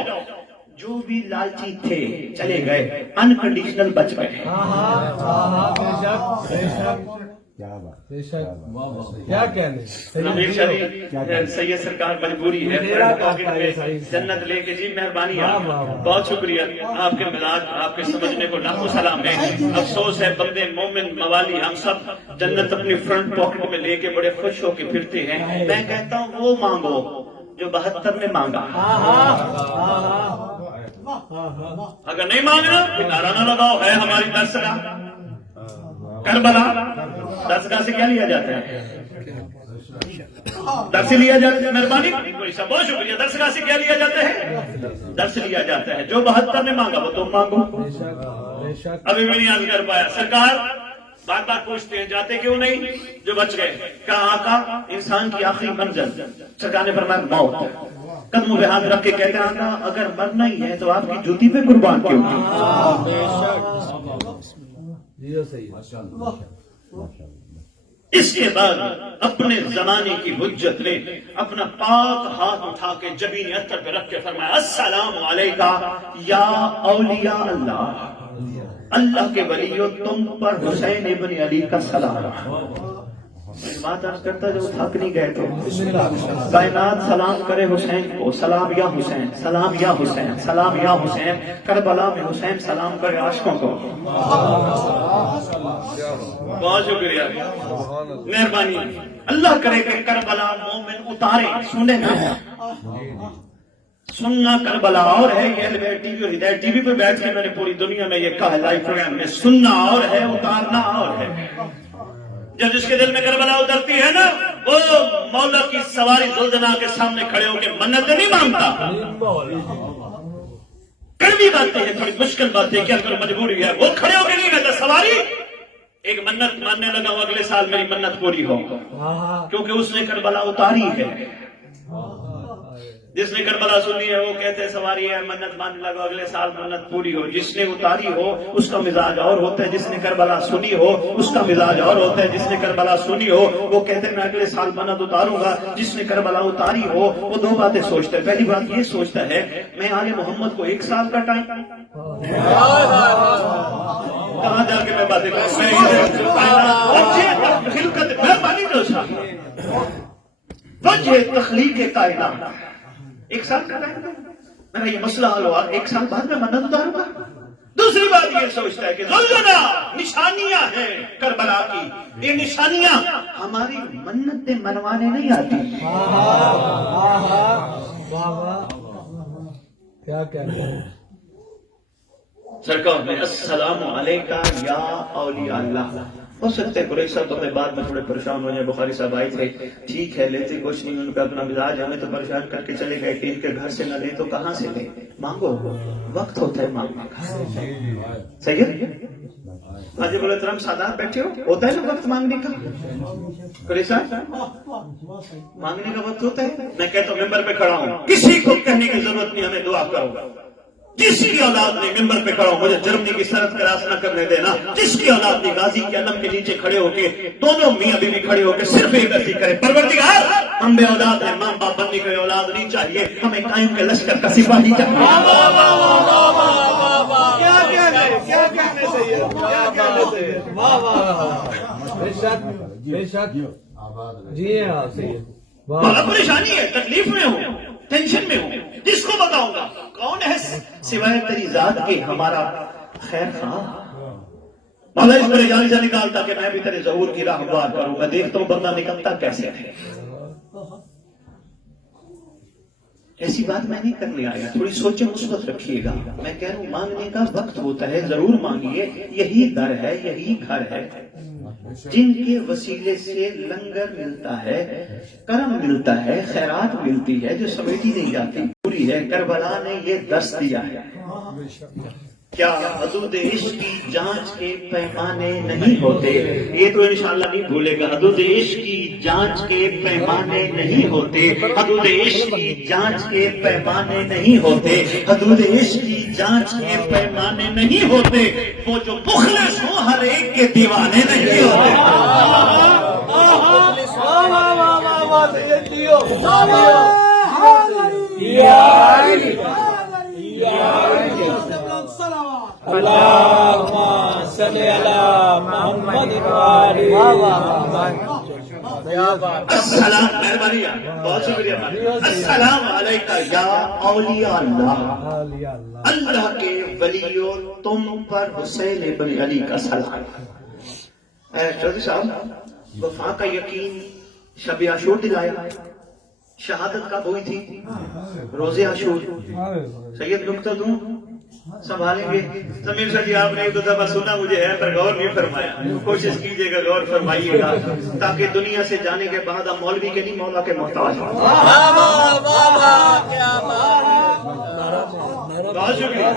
جو بھی لالچی تھے چلے گئے، انکنڈیشنل بچ گئے۔ کیا کہنے نبیر شریف سید سرکار مجبوری ہے جنت لے کے، جی مہربانی بہت شکریہ، آپ کے مزاج آپ کے سمجھنے کو لاکھوں سلام ہے۔ افسوس ہے بندے مومن موالی ہم سب جنت اپنی فرنٹ پاکٹ میں لے کے بڑے خوش ہو کے پھرتے ہیں۔ میں کہتا ہوں وہ مانگو جو 72 نے مانگا۔ اگر نہیں مانگنا نعرہ نہ لگاؤ، ہے ہماری درسگاہ کربلا۔ درسگاہ سے کیا لیا جاتا ہے؟ درس لیا جاتا ہے، مہربانی بہت شکریہ۔ درسگاہ سے کیا لیا جاتا ہے؟ درس لیا جاتا ہے۔ جو 72 نے مانگا وہ تم مانگو۔ ابھی بھی نہیں یاد کر پایا، سرکار بار بار پوچھتے ہیں جاتے کیوں نہیں جو بچ گئے؟ کہا آقا انسان کی آخری منزل، سرکار نے فرمایا موت۔ قدموں پہ ہاتھ رکھ کے کہتے ہیں آقا اگر مرنا ہی ہے تو آپ کی جوتی پہ قربان کیوں؟ اس کے بعد اپنے زمانے کی حجت نے اپنا پاک ہاتھ اٹھا کے جبین اتر پہ رکھ کے فرمایا السلام علیکہ یا اولیاء اللہ، اللہ کے ولیوں تم پر حسین ابن علی کا سلام۔ بات عرض کرتا جو تھک نہیں گئے تو کائنات سلام کرے حسین کو، سلام یا حسین، سلام یا حسین، سلام یا حسین۔ کربلا میں حسین سلام کرے عاشقوں کو۔ بہت شکریہ، مہربانی۔ اللہ کرے کہ کربلا مومن اتارے، سنے نا سننا کربلا اور ہے، یہ ٹی وی اور ہدایت ٹی وی پہ بیٹھ کے میں نے پوری دنیا میں یہ کہا لائیو پروگرام میں، سننا اور ہے اتارنا اور ہے۔ جب جس کے دل میں کربلا اترتی ہے نا وہ مولا کی سواری زلزلہ کے سامنے کھڑے ہو کے منتیں نہیں مانگتا۔ کڑوی باتیں ہیں، تھوڑی مشکل باتیں، کیا کرو مجبوری ہے، وہ کھڑے ہو کے نہیں کہتا سواری ایک منت ماننے لگا ہوں اگلے سال میری منت پوری ہو، کیونکہ اس نے کربلا اتاری ہے۔ جس نے کربلا سنی ہے وہ کہتے ہیں سواری ہے منت ماننے لگا اگلے سال منت پوری ہو۔ جس نے اتاری ہو اس کا مزاج اور ہوتا ہے، جس نے کربلا سنی ہو اس کا مزاج اور ہوتا ہے۔ جس نے کربلا سنی ہو وہ کہتے ہیں میں اگلے سال منت اتاروں گا، جس نے کربلا اتاری ہو وہ دو باتیں سوچتا ہے۔ پہلی بات یہ سوچتا ہے میں آل محمد کو 1 سال کا ٹائم، کہاں جا کے میں باتیں کروں، وجہ تخلیق کائنات 1 سال کا ٹائم، میرا یہ مسئلہ حل ہوا 1 سال بعد میں منت اتاروں گا۔ دوسری بات یہ سوچتا ہے کہ زلزلہ نشانیاں ہیں کربلا کی، یہ نشانیاں ہماری منتیں منوانے نہیں آتی۔ کیا کہنا سرکار میں السلام علیکہ یا اولیاء اللہ۔ ہو سکتا ہے قریش صاحب اپنے بعد میں تھوڑے پریشان ہو جائیں، بخاری صاحب آئے تھے، ٹھیک ہے لیتے کچھ نہیں، ان کا اپنا مزاج، ہمیں تو پریشان کر کے چلے گئے کہ ان کے گھر سے نہ لیں تو کہاں سے لیں؟ مانگو، وقت ہوتا ہے مانگنے کا۔ صحیح ہے؟ حاجی ابو الحترام سادات بیٹھے ہوتا ہے نا وقت مانگنے کا؟ قریش صاحب مانگنے کا وقت ہوتا ہے۔ میں کہتا ہوں ممبر پہ کھڑا ہوں، کسی کو کہنے کی ضرورت نہیں، ہمیں دعا کرو۔ جس کی اولاد نے ممبر پہ کھڑا ہو مجھے جرمنی کی سرحد کراس نہ کرنے دینا، جس کی اولاد نے غازی کے علم کے نیچے کھڑے ہو کے دونوں میاں بیوی کھڑے ہو کے صرف ایک عرضی کرے پروردگار ہم بے اولاد ہیں، ماں باپ بننے کی اولاد نہیں چاہیے، ہمیں قائم کے لشکر کا سپاہی چاہیے۔ کیا کہنے سید واہ واہ بے شک بے شک جی ہیں آپ سید واہ بڑا پریشانی ہے، تکلیف میں ہوں، ٹینشن میں ہوں، کس کو بتاؤں گا؟ کون ہے سوائے تیری ذات کے ہمارا خیر خواہ؟ مولا اس پریشانی سے نکالتا کہ میں بھی تیرے ظہور کی راہ ہموار کروں گا، دیکھتا ہوں بندہ نکلتا کیسے ہے۔ ایسی بات میں نہیں کرنے آیا، تھوڑی سوچیں مثبت رکھیے گا۔ میں کہہ رہا ہوں مانگنے کا وقت ہوتا ہے، ضرور مانگیے، یہی در ہے، یہی گھر ہے جن کے وسیلے سے لنگر ملتا ہے، کرم ملتا ہے، خیرات ملتی ہے جو سمیٹی نہیں جاتی، پوری ہے۔ کربلا نے یہ درس دیا ہے، کیا حدود عشق کی جانچ کے پیمانے نہیں ہوتے؟ یہ تو انشاءاللہ نہیں بھولے گا۔ حدود عشق کی جانچ کے پیمانے نہیں ہوتے، حدود عشق کی جانچ کے پیمانے نہیں ہوتے، حدود عشق کی جانچ کے پیمانے نہیں ہوتے، وہ جو مخلص ہوں ہر ایک کے دیوانے نہیں ہوتے۔ اللہم صلی علی محمد السلام، مہربانی، بہت شکریہ، السلام علیکہ یا اولیاء اللہ، اللہ کے ولیوں، تم پر حسین بن علی کا سلام۔ چودھری صاحب، وفا کا یقین شب عاشور دلایا، شہادت کب ہوئی تھی؟ روز عاشور۔ سید نکتہ دوں، سنبھالیں گے؟ ضمیر شاہ جی، آپ نے ایک دو دفعہ سنا مجھے ہے پر غور نہیں فرمایا، کوشش کیجئے گا، غور فرمائیے گا، تاکہ دنیا سے جانے کے بعد ہم مولوی کے نہیں مولا کے محتاج ہوں۔ بہت شکریہ۔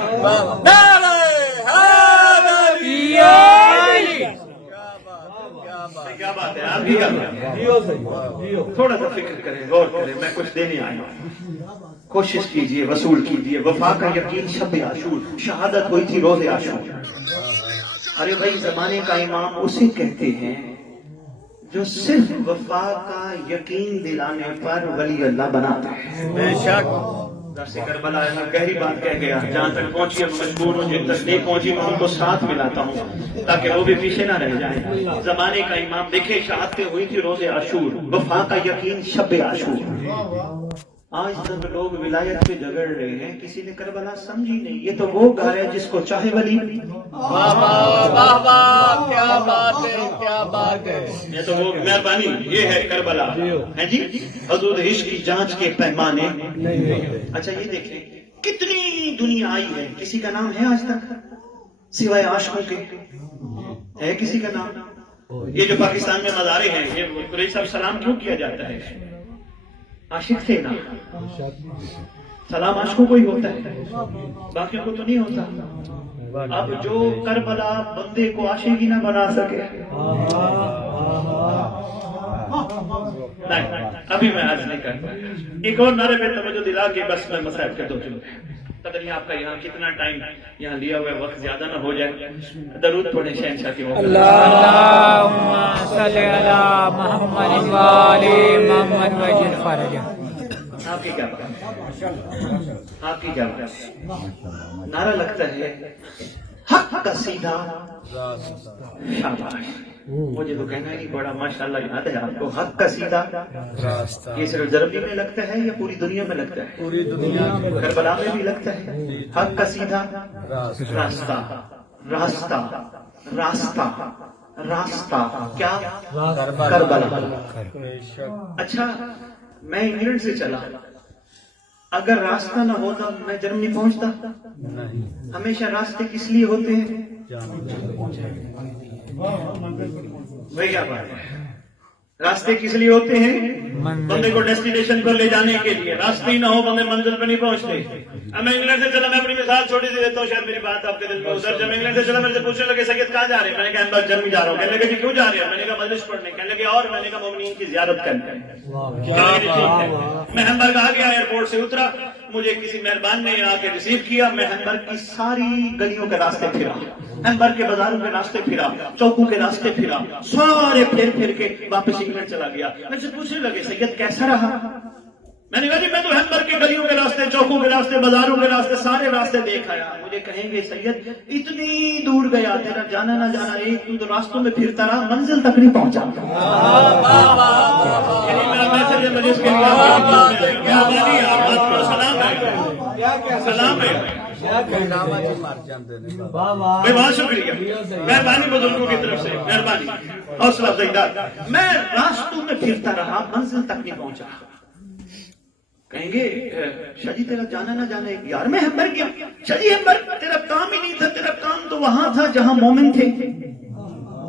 کیا بات ہے، آپ کی کیا بات ہے؟ تھوڑا سا فکر کریں، غور کریں، میں کچھ دینے آیا ہوں، کوشش کیجئے، وصول کیجئے۔ وفا کا یقین شب عاشور، شہادت ہوئی تھی روز عاشور۔ ارے بھائی، زمانے کا امام اسے کہتے ہیں جو صرف وفا کا یقین دلانے پر ولی اللہ بناتا ہے۔ بے شک درس کربلا میں گہری بات کہہ گیا، جہاں تک پہنچی اب مجبور ہوں، جن تک نہیں پہنچی میں ان کو ساتھ ملاتا ہوں تاکہ وہ بھی پیچھے نہ رہ جائیں۔ زمانے کا امام دیکھے، شہادتیں ہوئی تھی روز عاشور، وفا کا یقین شب عاشور۔ آج تک لوگ ولایت پہ جھگڑ رہے ہیں، کسی نے کربلا سمجھی نہیں۔ یہ تو وہ گھر ہے جس کو چاہے ولی۔ کیا بات ہے، کیا بات ہے۔ یہ تو وہ مہربانی، یہ ہے کربلا ہے جی، حدود عشق کی جانچ کے پیمانے۔ اچھا یہ دیکھیں کتنی دنیا آئی ہے، کسی کا نام ہے آج تک سوائے عاشقوں کے؟ ہے کسی کا نام؟ یہ جو پاکستان میں مزارے ہیں، یہ قریش صاحب سلام کیوں کیا جاتا ہے؟ عاشق تھے نا، سلام عاشقوں کو ہی ہوتا ہے، باقیوں کو تو نہیں ہوتا۔ اب جو کربلا بندے کو عاشق ہی نہ بنا سکے، نہیں ابھی میں عرض نہیں کرتا۔ ایک اور نعرے پہ توجہ دلا کے بس میں مسائل کر دوں۔ پتہ نہیں آپ کا یہاں کتنا ٹائم یہاں لیا ہوا ہے، وقت زیادہ نہ ہو جائے، درود پڑھیں شہنشاہ کی محبت۔ اللہم صلی علی محمد و آل محمد وجل فرجہ۔ آپ کی کیا بات، آپ کی کیا بات؟ نعرہ لگتا ہے حق کا سیدھا شاباش۔ مجھے تو کہنا ہی بڑا ماشاءاللہ یاد ہے آپ کو، حق کا سیدھا راستہ۔ یہ صرف ضربی میں لگتا ہے یا پوری دنیا میں لگتا ہے؟ پوری دنیا میں، کربلا میں بھی لگتا ہے۔ حق کا سیدھا راستہ، راستہ، راستہ، راستہ کیا؟ کربلا۔ اچھا میں انگلینڈ سے چلا، اگر راستہ نہ ہوتا میں جرمنی پہنچتا؟ ہمیشہ راستے کس لیے ہوتے ہیں؟ وہی کیا بات ہے، راستے کس لیے ہوتے ہیں؟ بندے کو ڈیسٹینیشن پر لے جانے کے لیے۔ راستے ہی نہ ہو بندے منزل پہ نہیں پہنچتے۔ اب میں انگلینڈ سے چلا، میں اپنی مثال چھوٹی سی دیتا ہوں، شاید میری بات آپ کے دل میں اتر جائے۔ میں انگلینڈ سے چلا، میرے سے پوچھنے لگے سید کہاں جا رہے ہیں؟ میں نے کہا بس جرمنی جا رہا ہوں۔ کہنے لگے جی کیوں جا رہے ہیں؟ میں نے کہا مجلس پڑھنے۔ کہنے لگے اور؟ میں نے کہا مومنین کی زیارت کرنے۔ میں ہیمبرگ آ گیا، ایئرپورٹ سے اترا، مجھے کسی مہربان نے آ کے ریسیو کیا۔ میں ہیمبرگ کی ساری گلیوں کے راستے پھرا، ہیمبرگ کے بازاروں کے راستے پھرا، چوکوں کے راستے پھرا، سارے پھر کے واپس انگلینڈ چلا گیا۔ میں سے پوچھنے لگے سید کیسا رہا؟ میں نے کہا جی میں تو ہیمبر کے گلیوں کے راستے، چوکوں کے راستے، بازاروں کے راستے، سارے راستے دیکھ آیا. مجھے کہیں گے سید اتنی دور گیا، تیرا جانا نہ جانا ایک، تو راستوں میں پھرتا رہا، منزل تک نہیں پہنچا. یعنی میرا میسج ہے مجھے اس کے لیے کیا بانی آپ کو سلام ہے، سلام ہے. بہت شکریہ، مہربانی بزرگوں کی طرف سے، مہربانی، حوصلہ افزائی. میں راستوں میں پھرتا رہا، منزل تک نہیں پہنچا. کہیں گے شاہ جی تیرا جانا نہ جانا ایک. یار میں ہیمبر کیا شاہ جی، ہیمبر تیرا کام ہی نہیں تھا، تیرا کام تو وہاں تھا جہاں مومن تھے،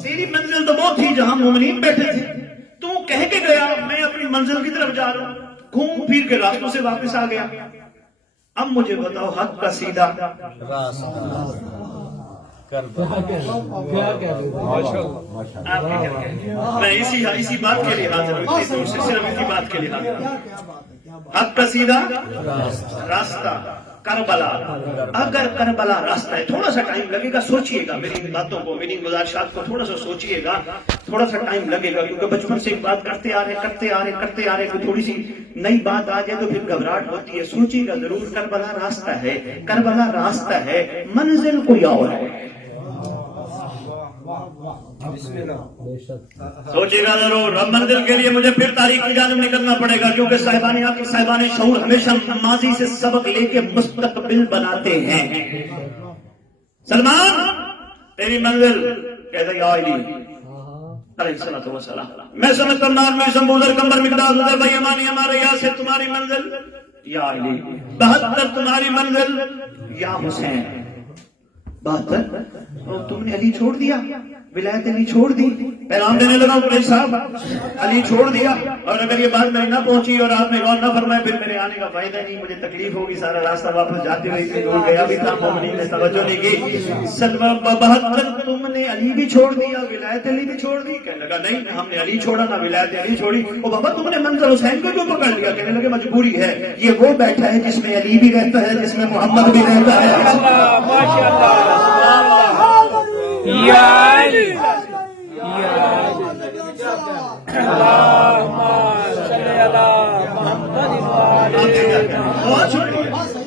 تیری منزل تو وہ تھی جہاں مومنین بیٹھے تھے. تو کہہ کے گیا میں اپنی منزل کی طرف جا رہا ہوں، گھوم پھر کے راستوں سے واپس آ گیا. اب مجھے بتاؤ حق کا سیدھا میں اسی بات کے لیے حاضر ہوں، صرف اسی بات کے لیے حاضر ہوں. حق کا سیدھا راستہ کربلا. اگر کربلا راستہ ہے، تھوڑا سا ٹائم لگے گا، سوچئے گا میری باتوں کو، میری گزارشات کو تھوڑا سا سوچئے گا، تھوڑا سا ٹائم لگے گا، کیونکہ بچپن سے ایک بات کرتے آ رہے کوئی تھوڑی سی نئی بات آ جائے تو پھر گھبراہٹ ہوتی ہے. سوچئے گا ضرور، کربلا راستہ ہے، کربلا راستہ ہے، منزل کوئی اور ہے. سوچے گا ضرور. اب منزل کے لیے مجھے پھر تاریخ کی جانب نکلنا پڑے گا، کیونکہ صاحبان شعور ہمیشہ ماضی سے سبق لے کے مستقبل بناتے ہیں. سلمان تیری منزل کہتا یا علی علیہ الصلوۃ والسلام، میں سمجھتا ہوں میں سمبوزر کمبر مقدار ادھر بھائی امانی ہمارے یہاں سے تمہاری منزل یا علی، 72 تمہاری منزل یا حسین. 72 تم نے علی چھوڑ دیا، ولایت علی چھوڑ دی. پیغام دینے لگا ہوں صاحب علی چھوڑ دیا، اور اگر یہ بات میری نہ پہنچی اور آپ نے غور نہ فرمائے پھر میرے آنے کا فائدہ نہیں، مجھے تکلیف ہوگی. سارا راستہ واپس جاتے ہوئے اتنی دور گیا بھی تھا، مومنین نے توجہ نہیں کی. 72 تم نے علی بھی چھوڑ دیا، ولایت علی بھی چھوڑ دی. کہنے لگا نہیں ہم نے علی چھوڑا نہ ولایت علی چھوڑی. او بابا تم نے منظر حسین کو کیوں پکڑ لیا؟ کہنے لگے مجبوری ہے، یہ وہ بیٹھا ہے جس میں علی بھی رہتا ہے، جس میں محمد بھی رہتا ہے.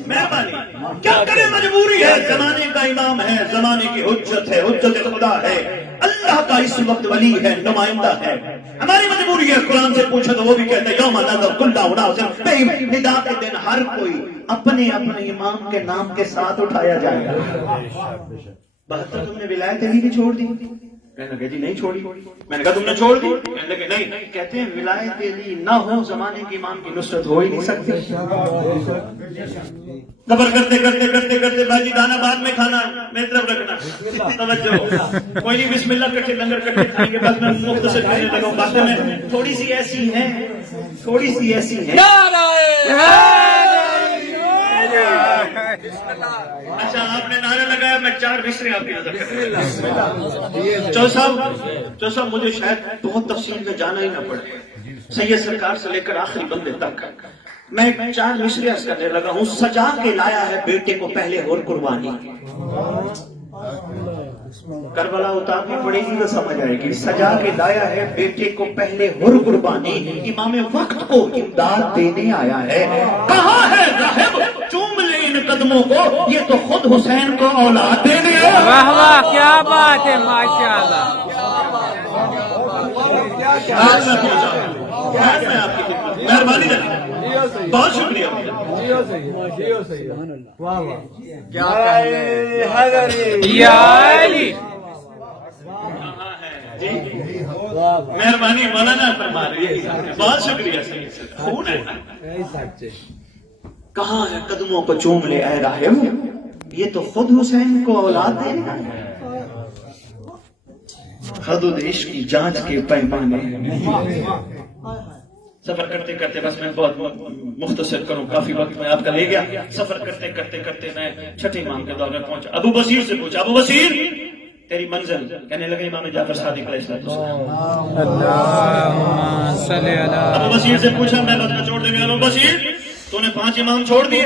مہربانی کیا کرے، مجبوری ہے. زمانے کا امام ہے، زمانے کی حجت ہے، حجت خدا ہے، اللہ کا اس وقت ولی ہے، نمائندہ ہے. ہماری مجبوری ہے. قرآن سے پوچھو تو وہ بھی کہتے ہیں یوم نذر کل اناس، ندا کے دن ہر کوئی اپنے اپنے امام کے نام کے ساتھ اٹھایا جائے گا. 72 تم نے ولایت علی بھی چھوڑ دی. کہنے لگے جی نہیں چھوڑی. میں نے کہا تم نے چھوڑ دی؟ کہنے لگے نہیں. کہتے ہیں ولایت علی نہ ہو زمانے کے امام کی نصرت ہو ہی نہیں سکتی. صبر کرتے کرتے کرتے کرتے باجی دانا بعد میں کھانا، میری طرف رکھنا، توجہ. کوئی نہیں بسم اللہ کٹھے لنگر کٹھے کھائیں گے. بس میں مختصر کہنے لگا ہوں. باتیں میں تھوڑی سی ایسی ہیں. اچھا آپ نے نعرہ لگایا، میں 4 مصرے آپ کی نظر کرتا ہوں. چو صاحب مجھے شاید بہت تفصیل میں جانا ہی نہ پڑے، سید سرکار سے لے کر آخری بندے تک میں 4 مصرے عرض کرنے لگا ہوں. سجا کے لایا ہے بیٹے کو پہلے اور قربانی. کربلا اتارنی پڑے گی تو سمجھ آئے گی. سجا کے لایا ہے بیٹے کو پہلے ہر قربانی، امام وقت کو امداد دینے آیا ہے. کہاں ہے راہب چوم لے ان قدموں کو، یہ تو خود حسین کو اولاد دینے آیا. واہ واہ کیا بات ہے، ماشاءاللہ. مہربانی بہت شکریہ. مہربانی مولانا فرما رہی ہے. بہت شکریہ. خون ہے. کہاں ہے قدموں کو چوم لے اے راہب، یہ تو خود حسین کو اولاد دینے آیا. حدود عشق کی جانچ کے پیمانے. سفر کرتے کرتے بس میں بہت مختصر کروں، کافی وقت میں آپ کا لے گیا. سفر کرتے کرتے کرتے میں چھٹے امام کے دور میں پہنچا. ابو بصیر سے پوچھا ابو بصیر تیری منزل؟ کہنے لگے امام جعفر صادق علیہ السلام. ابو بصیر سے پوچھا، میں بس چھوڑ دیں گے. ابو بصیر تو نے 5 امام چھوڑ دیے؟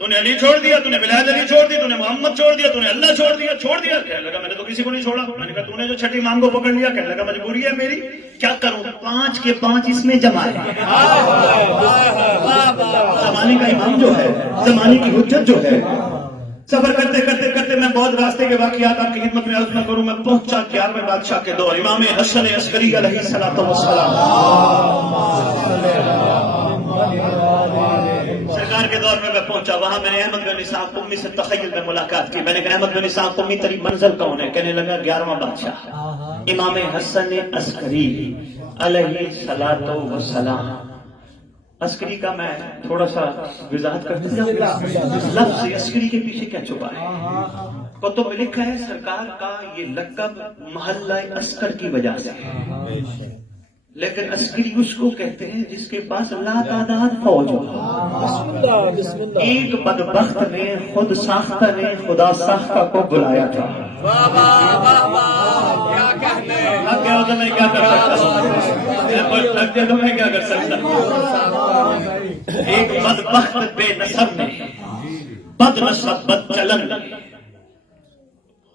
تو نے علی چھوڑ دیا, تو نے بلال علی چھوڑ دی, تو نے محمد چھوڑ دیا, تو نے اللہ چھوڑ دیا. کہنے لگا میں نے تو کسی کو نہیں چھوڑا. میں نے کہا تو نے جو چھٹی امام کو پکڑ لیا. کہنے لگا مجبوری ہے میری, کیا کروں, 5 کے 5 اس میں جمع ہے. زمانے کا امام جو ہے, زمانے کی حجت جو ہے. سفر کرتے کرتے کرتے میں بہت راستے کے واقعات آپ کی خدمت میں عرض نہ کروں. میں پہنچا 11ویں بادشاہ کے دور, امام حسن عسکری علیہ الصلوۃ والسلام. سرکار کے دور میں پہنچا. وہاں میں نے احمد بن اسحاق قمی سے تخیل میں ملاقات کی. میں نے کہا احمد بن اسحاق قمی تیری منزل کون ہے؟ کہنے لگا 11واں بادشاہ امام حسن عسکری علیہ الصلوۃ والسلام. عسکری کا میں تھوڑا سا وضاحت کر دوں. لفظ عسکری کے پیچھے کیا چھپا ہے؟ کتب میں لکھا ہے سرکار کا یہ لقب محلہ عسکر کی وجہ سے, لیکن عسکری اس کو کہتے ہیں جس کے پاس لاتعداد فوج ہو. ایک بدبخت نے خود ساختہ نے خدا ساختہ کو بلایا تھا. اب کیا ہوتا میں کیا کر سکتا, میں کیا کر سکتا. ایک بدبخت بے نسب نے, بد نسب بد چلن نے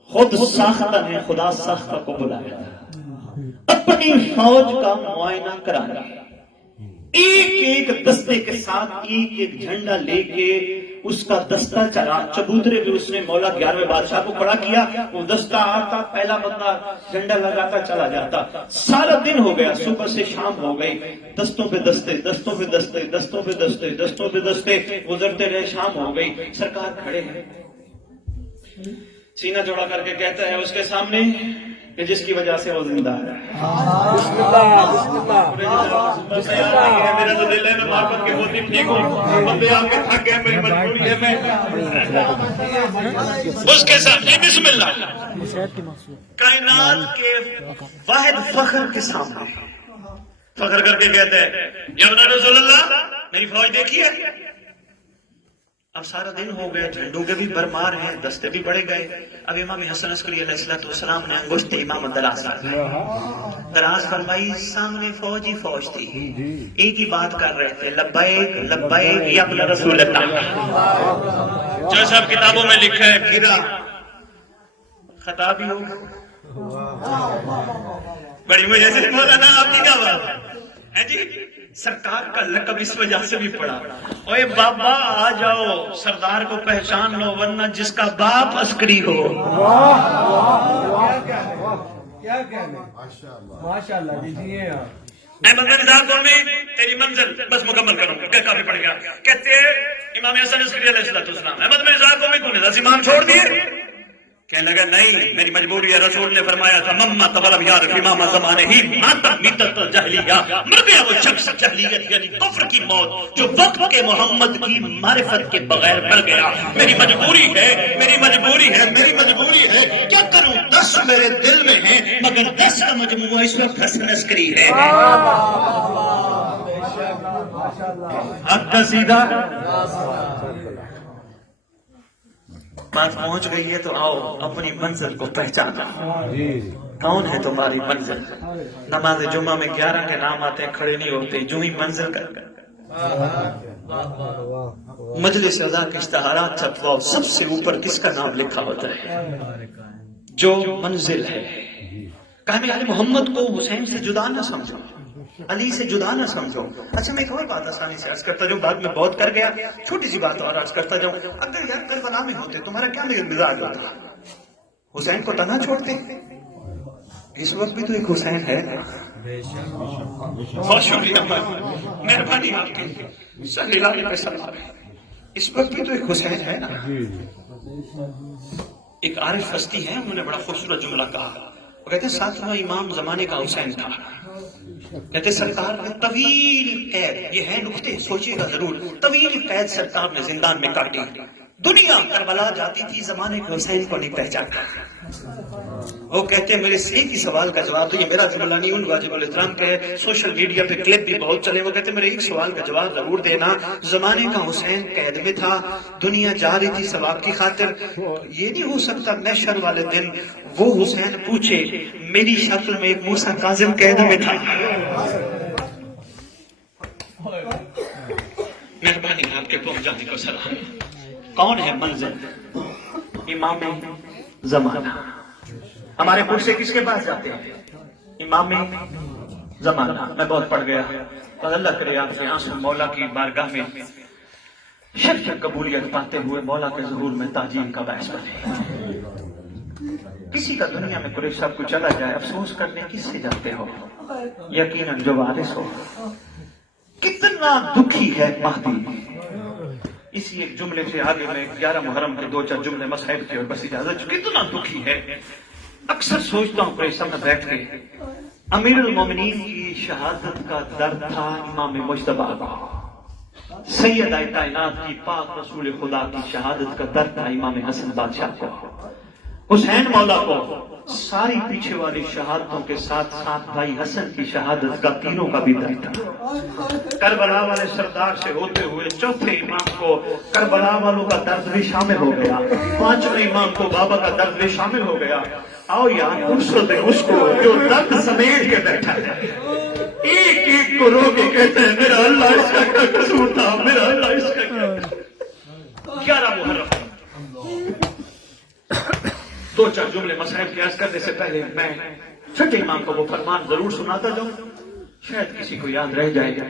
خود ساختہ نے خدا ساختہ کو بلایا تھا اپنی فوج کا معائنہ کرانے. ایک ایک دستے کے ساتھ ایک ایک جھنڈا لے کے اس کا دستہ چلا. چبوترے بھی اس نے مولا 11ویں بادشاہ کو کھڑا کیا. وہ دستہ آتا, پہلا بندہ جھنڈا لگاتا چلا جاتا. سارا دن ہو گیا, صبح سے شام ہو گئی. دستوں پہ دستے, دستوں پہ دستے, دستوں پہ دستے, دستوں پہ دستے گزرتے رہے. شام ہو گئی. سرکار کھڑے ہیں, سینہ جوڑا کر کے کہتا ہے اس کے سامنے کہ جس کی وجہ سے وہ زندہ ہے. میرا تو دل ہے میں محبت کے ہوتی ٹھیک ہوں, بندے آپ کے تھک گئے, میری مجبوری ہے. میں اس کے سامنے بسم اللہ کائنات کے واحد فخر کے سامنے فخر کر کے کہتے ہیں یا رسول اللہ میری فوج دیکھیے. اب سارا دن ہو گیا, جھنڈوں کے بھی برمار ہیں, دستے بھی بڑے گئے. اب امام حسن عسکری علیہ السلام نے انگشت امام دراز فرمائی. سامنے فوج ہی فوج تھی, ایک ہی بات کر رہے تھے, لبیک لبیک یا ابن رسول اللہ. جو سب کتابوں میں لکھا ہے گرا خطابی ہوگا بڑی وجہ سے مولانا آپ کی کیا بات ہے جی. سرکار کا لقب اس وجہ سے بھی پڑا, اوے بابا آ جاؤ سردار کو پہچان لو ورنہ جس کا باپ عسکری ہو. کیا کہنے, ماشاءاللہ جی. احمد بن اسحاق میں تیری منزل بس مکمل کروں گا, کافی پڑ گیا. کہتے امام حسن عسکری علیہ السلام احمد بن اسحاق میں تو نے 10 امام چھوڑ دیے. کہنے لگا نہیں میری مجبوری ہے. رسول نے فرمایا تھا مما تولم یعرف امام زمانے ہی مات میتت الجاہلیہ, مر گیا وہ شخص جاہلیت یعنی کفر کی موت جو وقت کے محمد کی معرفت کے بغیر مر گیا. میری مجبوری ہے, میری مجبوری ہے, میری مجبوری ہے. کیا کروں, 10 میرے دل میں ہیں مگر 10 کا مجموعہ اس وقت حسن عسکری ہے. حق کا سیدھا بات پہنچ گئی ہے تو آؤ اپنی منزل کو پہچانا. کون ہے تمہاری منزل؟ نماز جمعہ میں 11 کے نام آتے ہیں, کھڑے نہیں ہوتے, جو ہی منزل کر مجلس ادا کے اشتہارات چھپواؤ, سب سے اوپر کس کا نام لکھا ہوتا ہے؟ جو منزل ہے. کہا علی محمد کو حسین سے جدا نہ سمجھو, علی سے جدا نہ سمجھو. اچھا میں ایک اور بات آسانی سے عرض کرتا جاؤں, بعد میں بہت کر گیا, چھوٹی سی بات اور عرض کرتا جاؤں. اگر یار کربلا میں ہوتے تمہارا کیا مزاج ہوتا؟ حسین کو تنہا چھوڑتے؟ اس وقت بھی تو ایک حسین ہے. بہت شکریہ, مہربانی آپ کی, صلی اللہ علیہ وسلم. اس وقت بھی تو ایک حسین ہے نا. ایک عارف ہستی ہے, انہوں نے بڑا خوبصورت جملہ کہا. وہ کہتے ہیں 7واں امام زمانے کا حسین تھا. کہتے سرکار نے طویل قید, یہ ہے نقطے سوچیے گا ضرور, طویل قید سرکار نے زندان میں کاٹی. دنیا کربلا جاتی تھی, زمانے کے حسین کو نہیں پہچانا. وہ کہتے ہیں میرے ایک ہی سوال کا جواب دو, یہ میرا جملہ نہیں, ان واجب الاحترام کا ہے, سوشل میڈیا پہ کلپ بھی بہت چلے. وہ کہتے ہیں میرے ایک سوال کا جواب ضرور دینا, زمانے کا حسین قید میں تھا, دنیا جا رہی تھی ثواب کی خاطر, یہ نہیں ہو سکتا محشر والے دن وہ حسین پوچھے میری شکل میں ایک موسیٰ کاظم قید میں تھا. مہربانی آپ کے پہنچ جانے کو سلام. کون ہے منزل؟ امام زمانہ. ہمارے پرسے کس کے پاس جاتے ہیں؟ امام زمانہ. میں بہت پڑھ گیا، اور اللہ کرے آپ سے آنسو مولا کی بارگاہ میں شرف قبولیت پاتے ہوئے مولا کے ظہور میں تعظیم کا باعث بنے. کسی کا دنیا میں قریش صاحب کو چلا جائے افسوس کرنے کس سے جاتے ہو؟ یقیناً جو وارث ہو. کتنا دکھی ہے مہدی. اسی ایک جملے سے آگے میں 11 محرم کے 2-4 جملے مصحف کے اور بس اجازت. کتنا دکھی ہے. اکثر سوچتا ہوں قریش صاحب میں بیٹھ کے امیر المومنین کی شہادت کا درد تھا امام مجتبی کو، سیدہ کائنات کی پاک رسول خدا کی شہادت کا درد تھا امام حسن بادشاہ کو، حسین مولا کو ساری پیچھے والی شہادتوں کے ساتھ ساتھ بھائی حسن کی شہادت کا تینوں کا بھی درد تھا. کربلا والے سردار سے ہوتے ہوئے چوتھے امام کو کربلا والوں کا درد بھی شامل ہو گیا، پانچویں امام کو بابا کا درد بھی شامل ہو گیا. آؤ یار فرصت اس کو جو درد سمیٹ کے بیٹھا ہے، ایک ایک کو رو کے کہتے ہیں میرا اللہ اس کا کیا قصور تھا، میرا اللہ اس کا کیا. 11 محرم 2-4 جملے مصائب کی عرض کرنے سے پہلے میں چھٹے امام کو وہ فرمان ضرور سناتا جاؤں، شاید کسی کو یاد رہ جائے گا.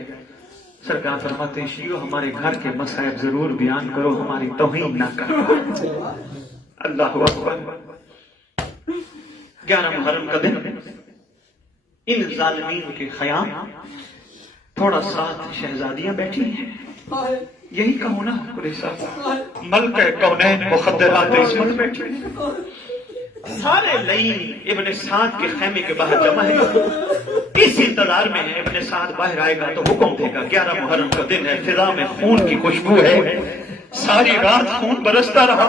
سرکار فرماتے ہیں شیعو ہمارے گھر کے مصائب ضرور بیان کرو، ہماری توہین نہ کرو. اللہ اکبر. 11 محرم کا دن ان ظالمین کے خیام تھوڑا ساتھ شہزادیاں بیٹھی ہیں. یہی کہوں نا قریش صاحب، ملکہ کونین مخدرات عصمت بیٹھی ہیں. سارے لئیم ابن سعد کے خیمے کے باہر جمع ہے، اس انتظار میں ہے ابن سعد باہر آئے گا تو حکم دے گا. 11 محرم کا دن ہے، فضا میں خون کی خوشبو ہے، ساری رات خون برستا رہا.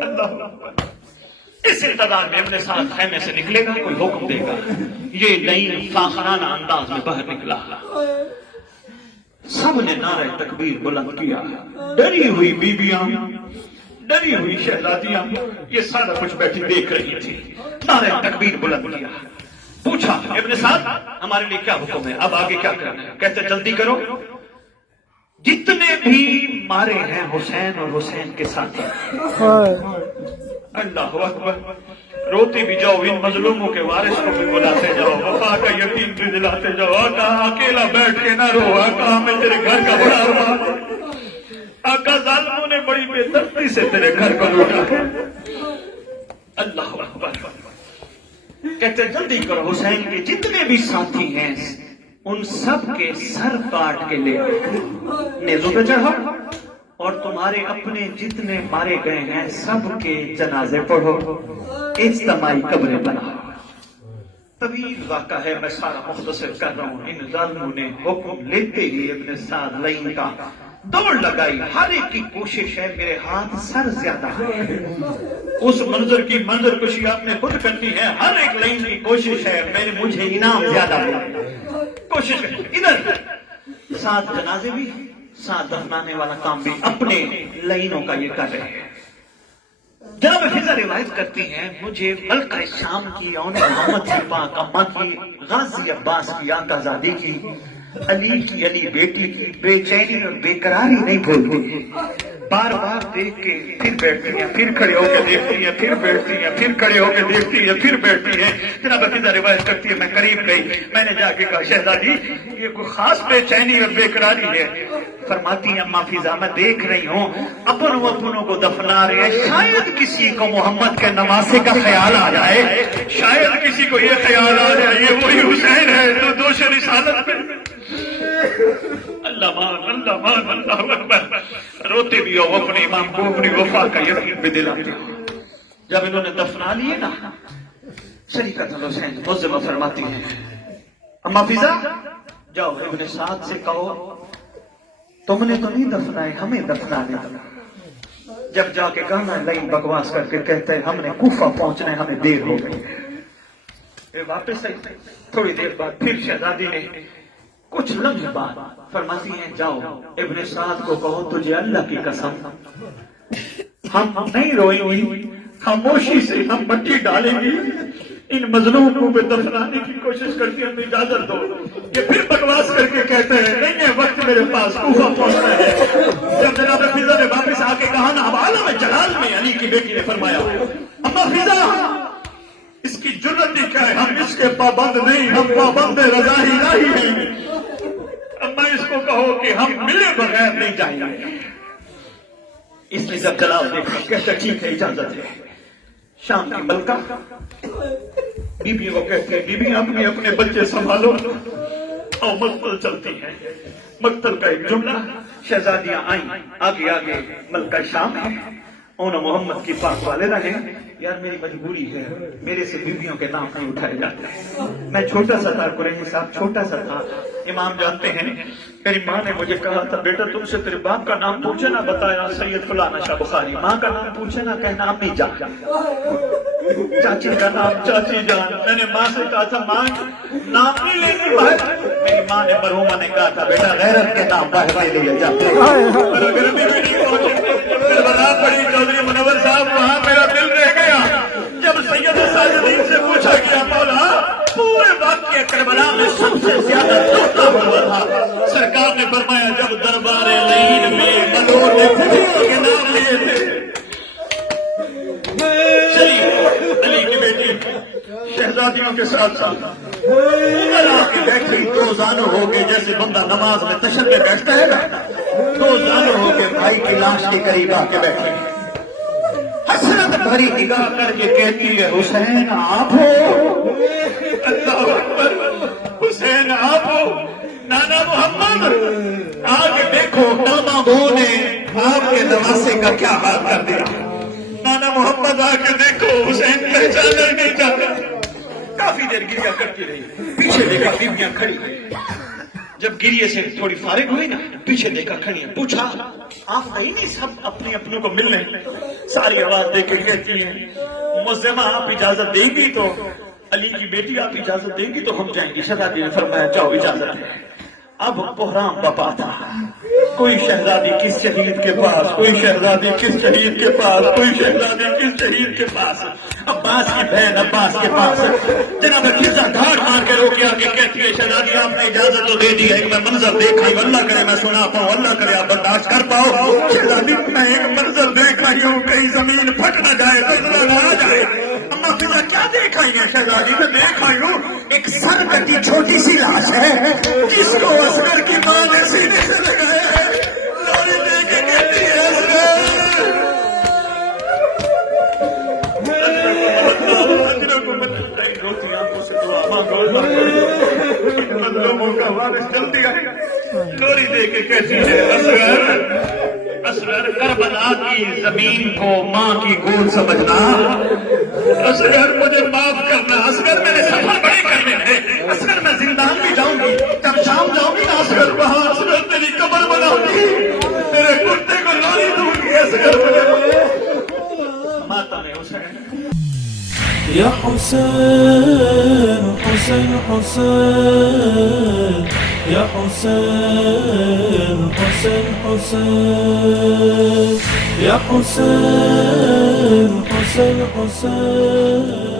اللہ اس انتظار میں ابن سعد خیمے سے نکلے گا، کوئی حکم دے گا. یہ لئیم فاخرانہ انداز میں باہر نکلا. سب نے نعرہ تکبیر بلند کیا. ڈری ہوئی بیویاں، ڈری ہوئی شہزادیاں یہ سارا کچھ بیٹھی دیکھ رہی تھی. نعرہ تکبیر بلند کیا. پوچھا ابن سعد ہمارے لیے کیا حکم ہے، اب آگے کیا کرنا ہے؟ کہتے جلدی کرو، جتنے بھی مارے ہیں حسین اور حسین کے ساتھ. اللہ اکبر. روتی بھی جاؤ، ان مظلوموں کے وارث کو بھی بلاتے جاؤ، وفا کا یقین بھی دلاتے جاؤ. آقا اکیلا بیٹھ کے نہ رو، آقا ہمیں تیرے گھر کا بڑا ارمان. آقا ظالموں نے بڑی بے دردی سے تیرے گھر کو لوٹا. اللہ اکبر. کہتے جلدی کرو، حسین کے جتنے بھی ساتھی ہیں ان سب کے سر کاٹ کے لے نیزوں پہ چڑھو، اور تمہارے اپنے جتنے مارے گئے ہیں سب کے جنازے پڑھو، اجتماعی قبریں بناؤ. طویل واقعہ ہے، میں سارا مختصر کر رہا ہوں. ان ظالموں نے حکم لیتے ہی ابن سعد لئیم کا دوڑ لگائی. ہر ایک کی کوشش ہے میرے ہاتھ سر زیادہ ہے. اس منظر کی منظر کشی آپ نے خود کرنی ہے. ہر ایک لئیم کی کوشش ہے مجھے انعام زیادہ ہے. کوشش ادھر 7 جنازے بھی، 7 دفنانے والا کام بھی اپنے لئینوں کا یہ کر رہے ہیں. جناب فضا روایت کرتی ہیں مجھے ملکہ شام کی اون محمد کی پاک اماں کی، غازی عباس کی آقا زادی کی، علی کی علی بیٹی کی بے چینی اور بے قراری نہیں بھولتی. بار بار دیکھ کے پھر بیٹھتی ہیں، پھر کھڑے ہو کے دیکھتی ہیں، پھر بیٹھتی ہیں، پھر کھڑے ہو کے دیکھتی ہیں، پھر بیٹھتی ہیں. جناب فضا روایت کرتی ہے میں قریب گئی، میں نے جا کے کہا شہزادی یہ کوئی خاص بے چینی اور بے قراری ہے؟ فرماتی ہیں اماں فضا میں دیکھ رہی ہوں اپنوں کو دفنا رہے ہیں، شاید کسی کو محمد کے نواسے کا خیال آ جائے، شاید کسی کو یہ خیال آ جائے یہ وہی حسین ہے جو دوش رسالت میں. اللہ مان اللہ مان اللہ اکبر. روتے بھی ہو اپنے امام کو اپنی وفا کا یقین بھی دلاتے ہو. جب انہوں نے دفنا لیے نا شریکت الحسین مزمہ فرماتی ہیں اماں فضا جاؤ ابن سعد سے کہو تم نے تو نہیں دفنائے، ہمیں دفنانے دو. جب جا کے کہنا لئیم بکواس کر کے کہتے ہیں ہم نے کوفہ پہنچنا ہے، ہمیں دیر ہو گئی. واپس آئی. تھوڑی دیر بعد پھر شہزادی نے کچھ لمحے بعد فرماتی ہیں جاؤ ابن سعد کو کہو تجھے اللہ کی قسم ہم نہیں روئیں گی، خاموشی سے ہم مٹی ڈالیں گی، ان مظلوموں کو دفنانے کی کوشش کرتی ہیں، ہمیں اجازت دو کہ پھر بکواس کر کے کہتے ہیں نہیں ہے وقت میرے پاس کوفہ پہنچنا ہے۔ جب جناب فضا نے واپس آ کے کہا نا، اب عالم جلال میں علی کی بیٹی نے فرمایا اما فضا اس کی جرت ہی کیا ہے، ہم اس کے پابند نہیں، ہم پابند رضا الہی ہیں۔ اما اس کو کہو کہ ہم ملے بغیر نہیں جائیں گے۔ اس نے جب جلال دیکھا کہتا ٹھیک ہے اجازت ہے۔ شام کی ملکہ بیوی کو کہتے ہیں بیوی اپنے اپنے بچے سنبھالو اور مقتل چلتی ہیں۔ مقتل کا ایک جملہ، شہزادیاں آئیں آگے آگے، ملکہ شام ہے، اونا محمد کی پاک والدہ ہے۔ یار میری مجبوری ہے، میرے سے بیویوں کے نام نہیں اٹھائے جاتے، میں چھوٹا سا تھا، قریشی صاحب چھوٹا سا تھا۔ امام جانتے ہیں میری ماں نے مجھے کہا تھا بیٹا تم سے تیرے باپ کا نام پوچھے نہ، بتایا سید فلانا شاہ بخاری، ماں کا نام پوچھے نہ کہنا امی جان، چاچی کا نام چاچی جان۔ میں نے ماں سے کہا تھا ماں نام نہیں لینی باہر، میری ماں نے مرحومہ نے کہا تھا بیٹا غیرت کے نام باہر لے لیا جاتا ہے۔ اور اگر میں بھی نہیں پہنچے کربلا پڑی چودھری منور صاحب، وہاں میرا دل رہ گیا جب سید ساجدین سے پوچھا گیا مولا پورے واقعہ کربلا میں سب سے زیادہ ٹوٹا ہوا تھا، سرکار نے فرمایا جب دربار لعین میں منور نے خودیوں کے نام لیے تھے۔ چلی علی کی بیٹی شہزادیوں کے ساتھ ساتھ عمر آ کے بیٹھی، دو زانو ہو کے جیسے بندہ نماز میں تشہد میں بیٹھتا ہے نا، دو زانو ہو کے بھائی کی لاش کے قریب آ کے بیٹھے، حسرت بھری نگاہ کر کے کہتی ہے حسین آپ ہو؟ اللہ اکبر، حسین آپ ہو؟ نانا محمد آج دیکھو کلمہ گو نے آپ کے نواسے کا کیا حال کر دیا۔ نانا محمد آ کے دیکھو حسین پہچانا نہیں چاہتا۔ کافی دیر گریا کرتی رہی، پیچھے دیکھا بیویاں کھڑی ہوئی، جب گریے سے تھوڑی فارغ ہوئی نا پیچھے دیکھا کھڑی ہیں، پوچھا آپ نہیں سب اپنے اپنوں کو ملنے؟ ساری آواز دے کے کہتی ہیں معظمہ آپ اجازت دیں گی تو، علی کی بیٹی آپ اجازت دیں گی تو ہم جائیں گے۔ شہزادی نے فرمایا جاؤ اجازت ہے۔ اب بحران بپا تھا، کوئی شہزادی کس شہید کے پاس، کوئی شہزادی کس شہید کے پاس، کوئی شہزادی کس شہید کے پاس، عباس کی بہن عباس کے پاس۔ جناب فضا گھاٹ مار کے روکے آ کے کہتی ہے شہزادی آپ نے اجازت تو دے دی ہے، میں منظر دیکھ رہی ہوں، اللہ کرے میں سنا پاؤں، اللہ کرے آپ برداشت کر پاؤ۔ شہزادی میں ایک منظر دیکھ رہی ہوں، کہیں زمین پھٹ نہ جائے، گزرا نہ آ جائے۔ اما فضا کیا دیکھ رہی ہیں؟ شہزادی میں دیکھ رہی ہوں ایک سر کٹی چھوٹی سی لاش ہے جس کو اصغر کی ماں نے سینے سے لگایا ہے۔ لوری دے کے کہتی ہے مظلوموں کا وارث جلدی آئے، لوری دے کے کہتی ہے اصغر کربلا کی زمین کو ماں کی گود سمجھنا، اصغر مجھے معاف کرنا، اصغر میرے سفر بڑے کرنے ہیں، اصغر میں زندان بھی جاؤں گی، جب شام جاؤں گی نا اصغر وہاں اصغر تیری قبر بناؤں گی، تیرے کتے کو لوری دوں گی، اصغر مجھے ماتا میں حسین۔ یا حسین حسین حسین یا حسین حسین حسین یا حسین حسین حسین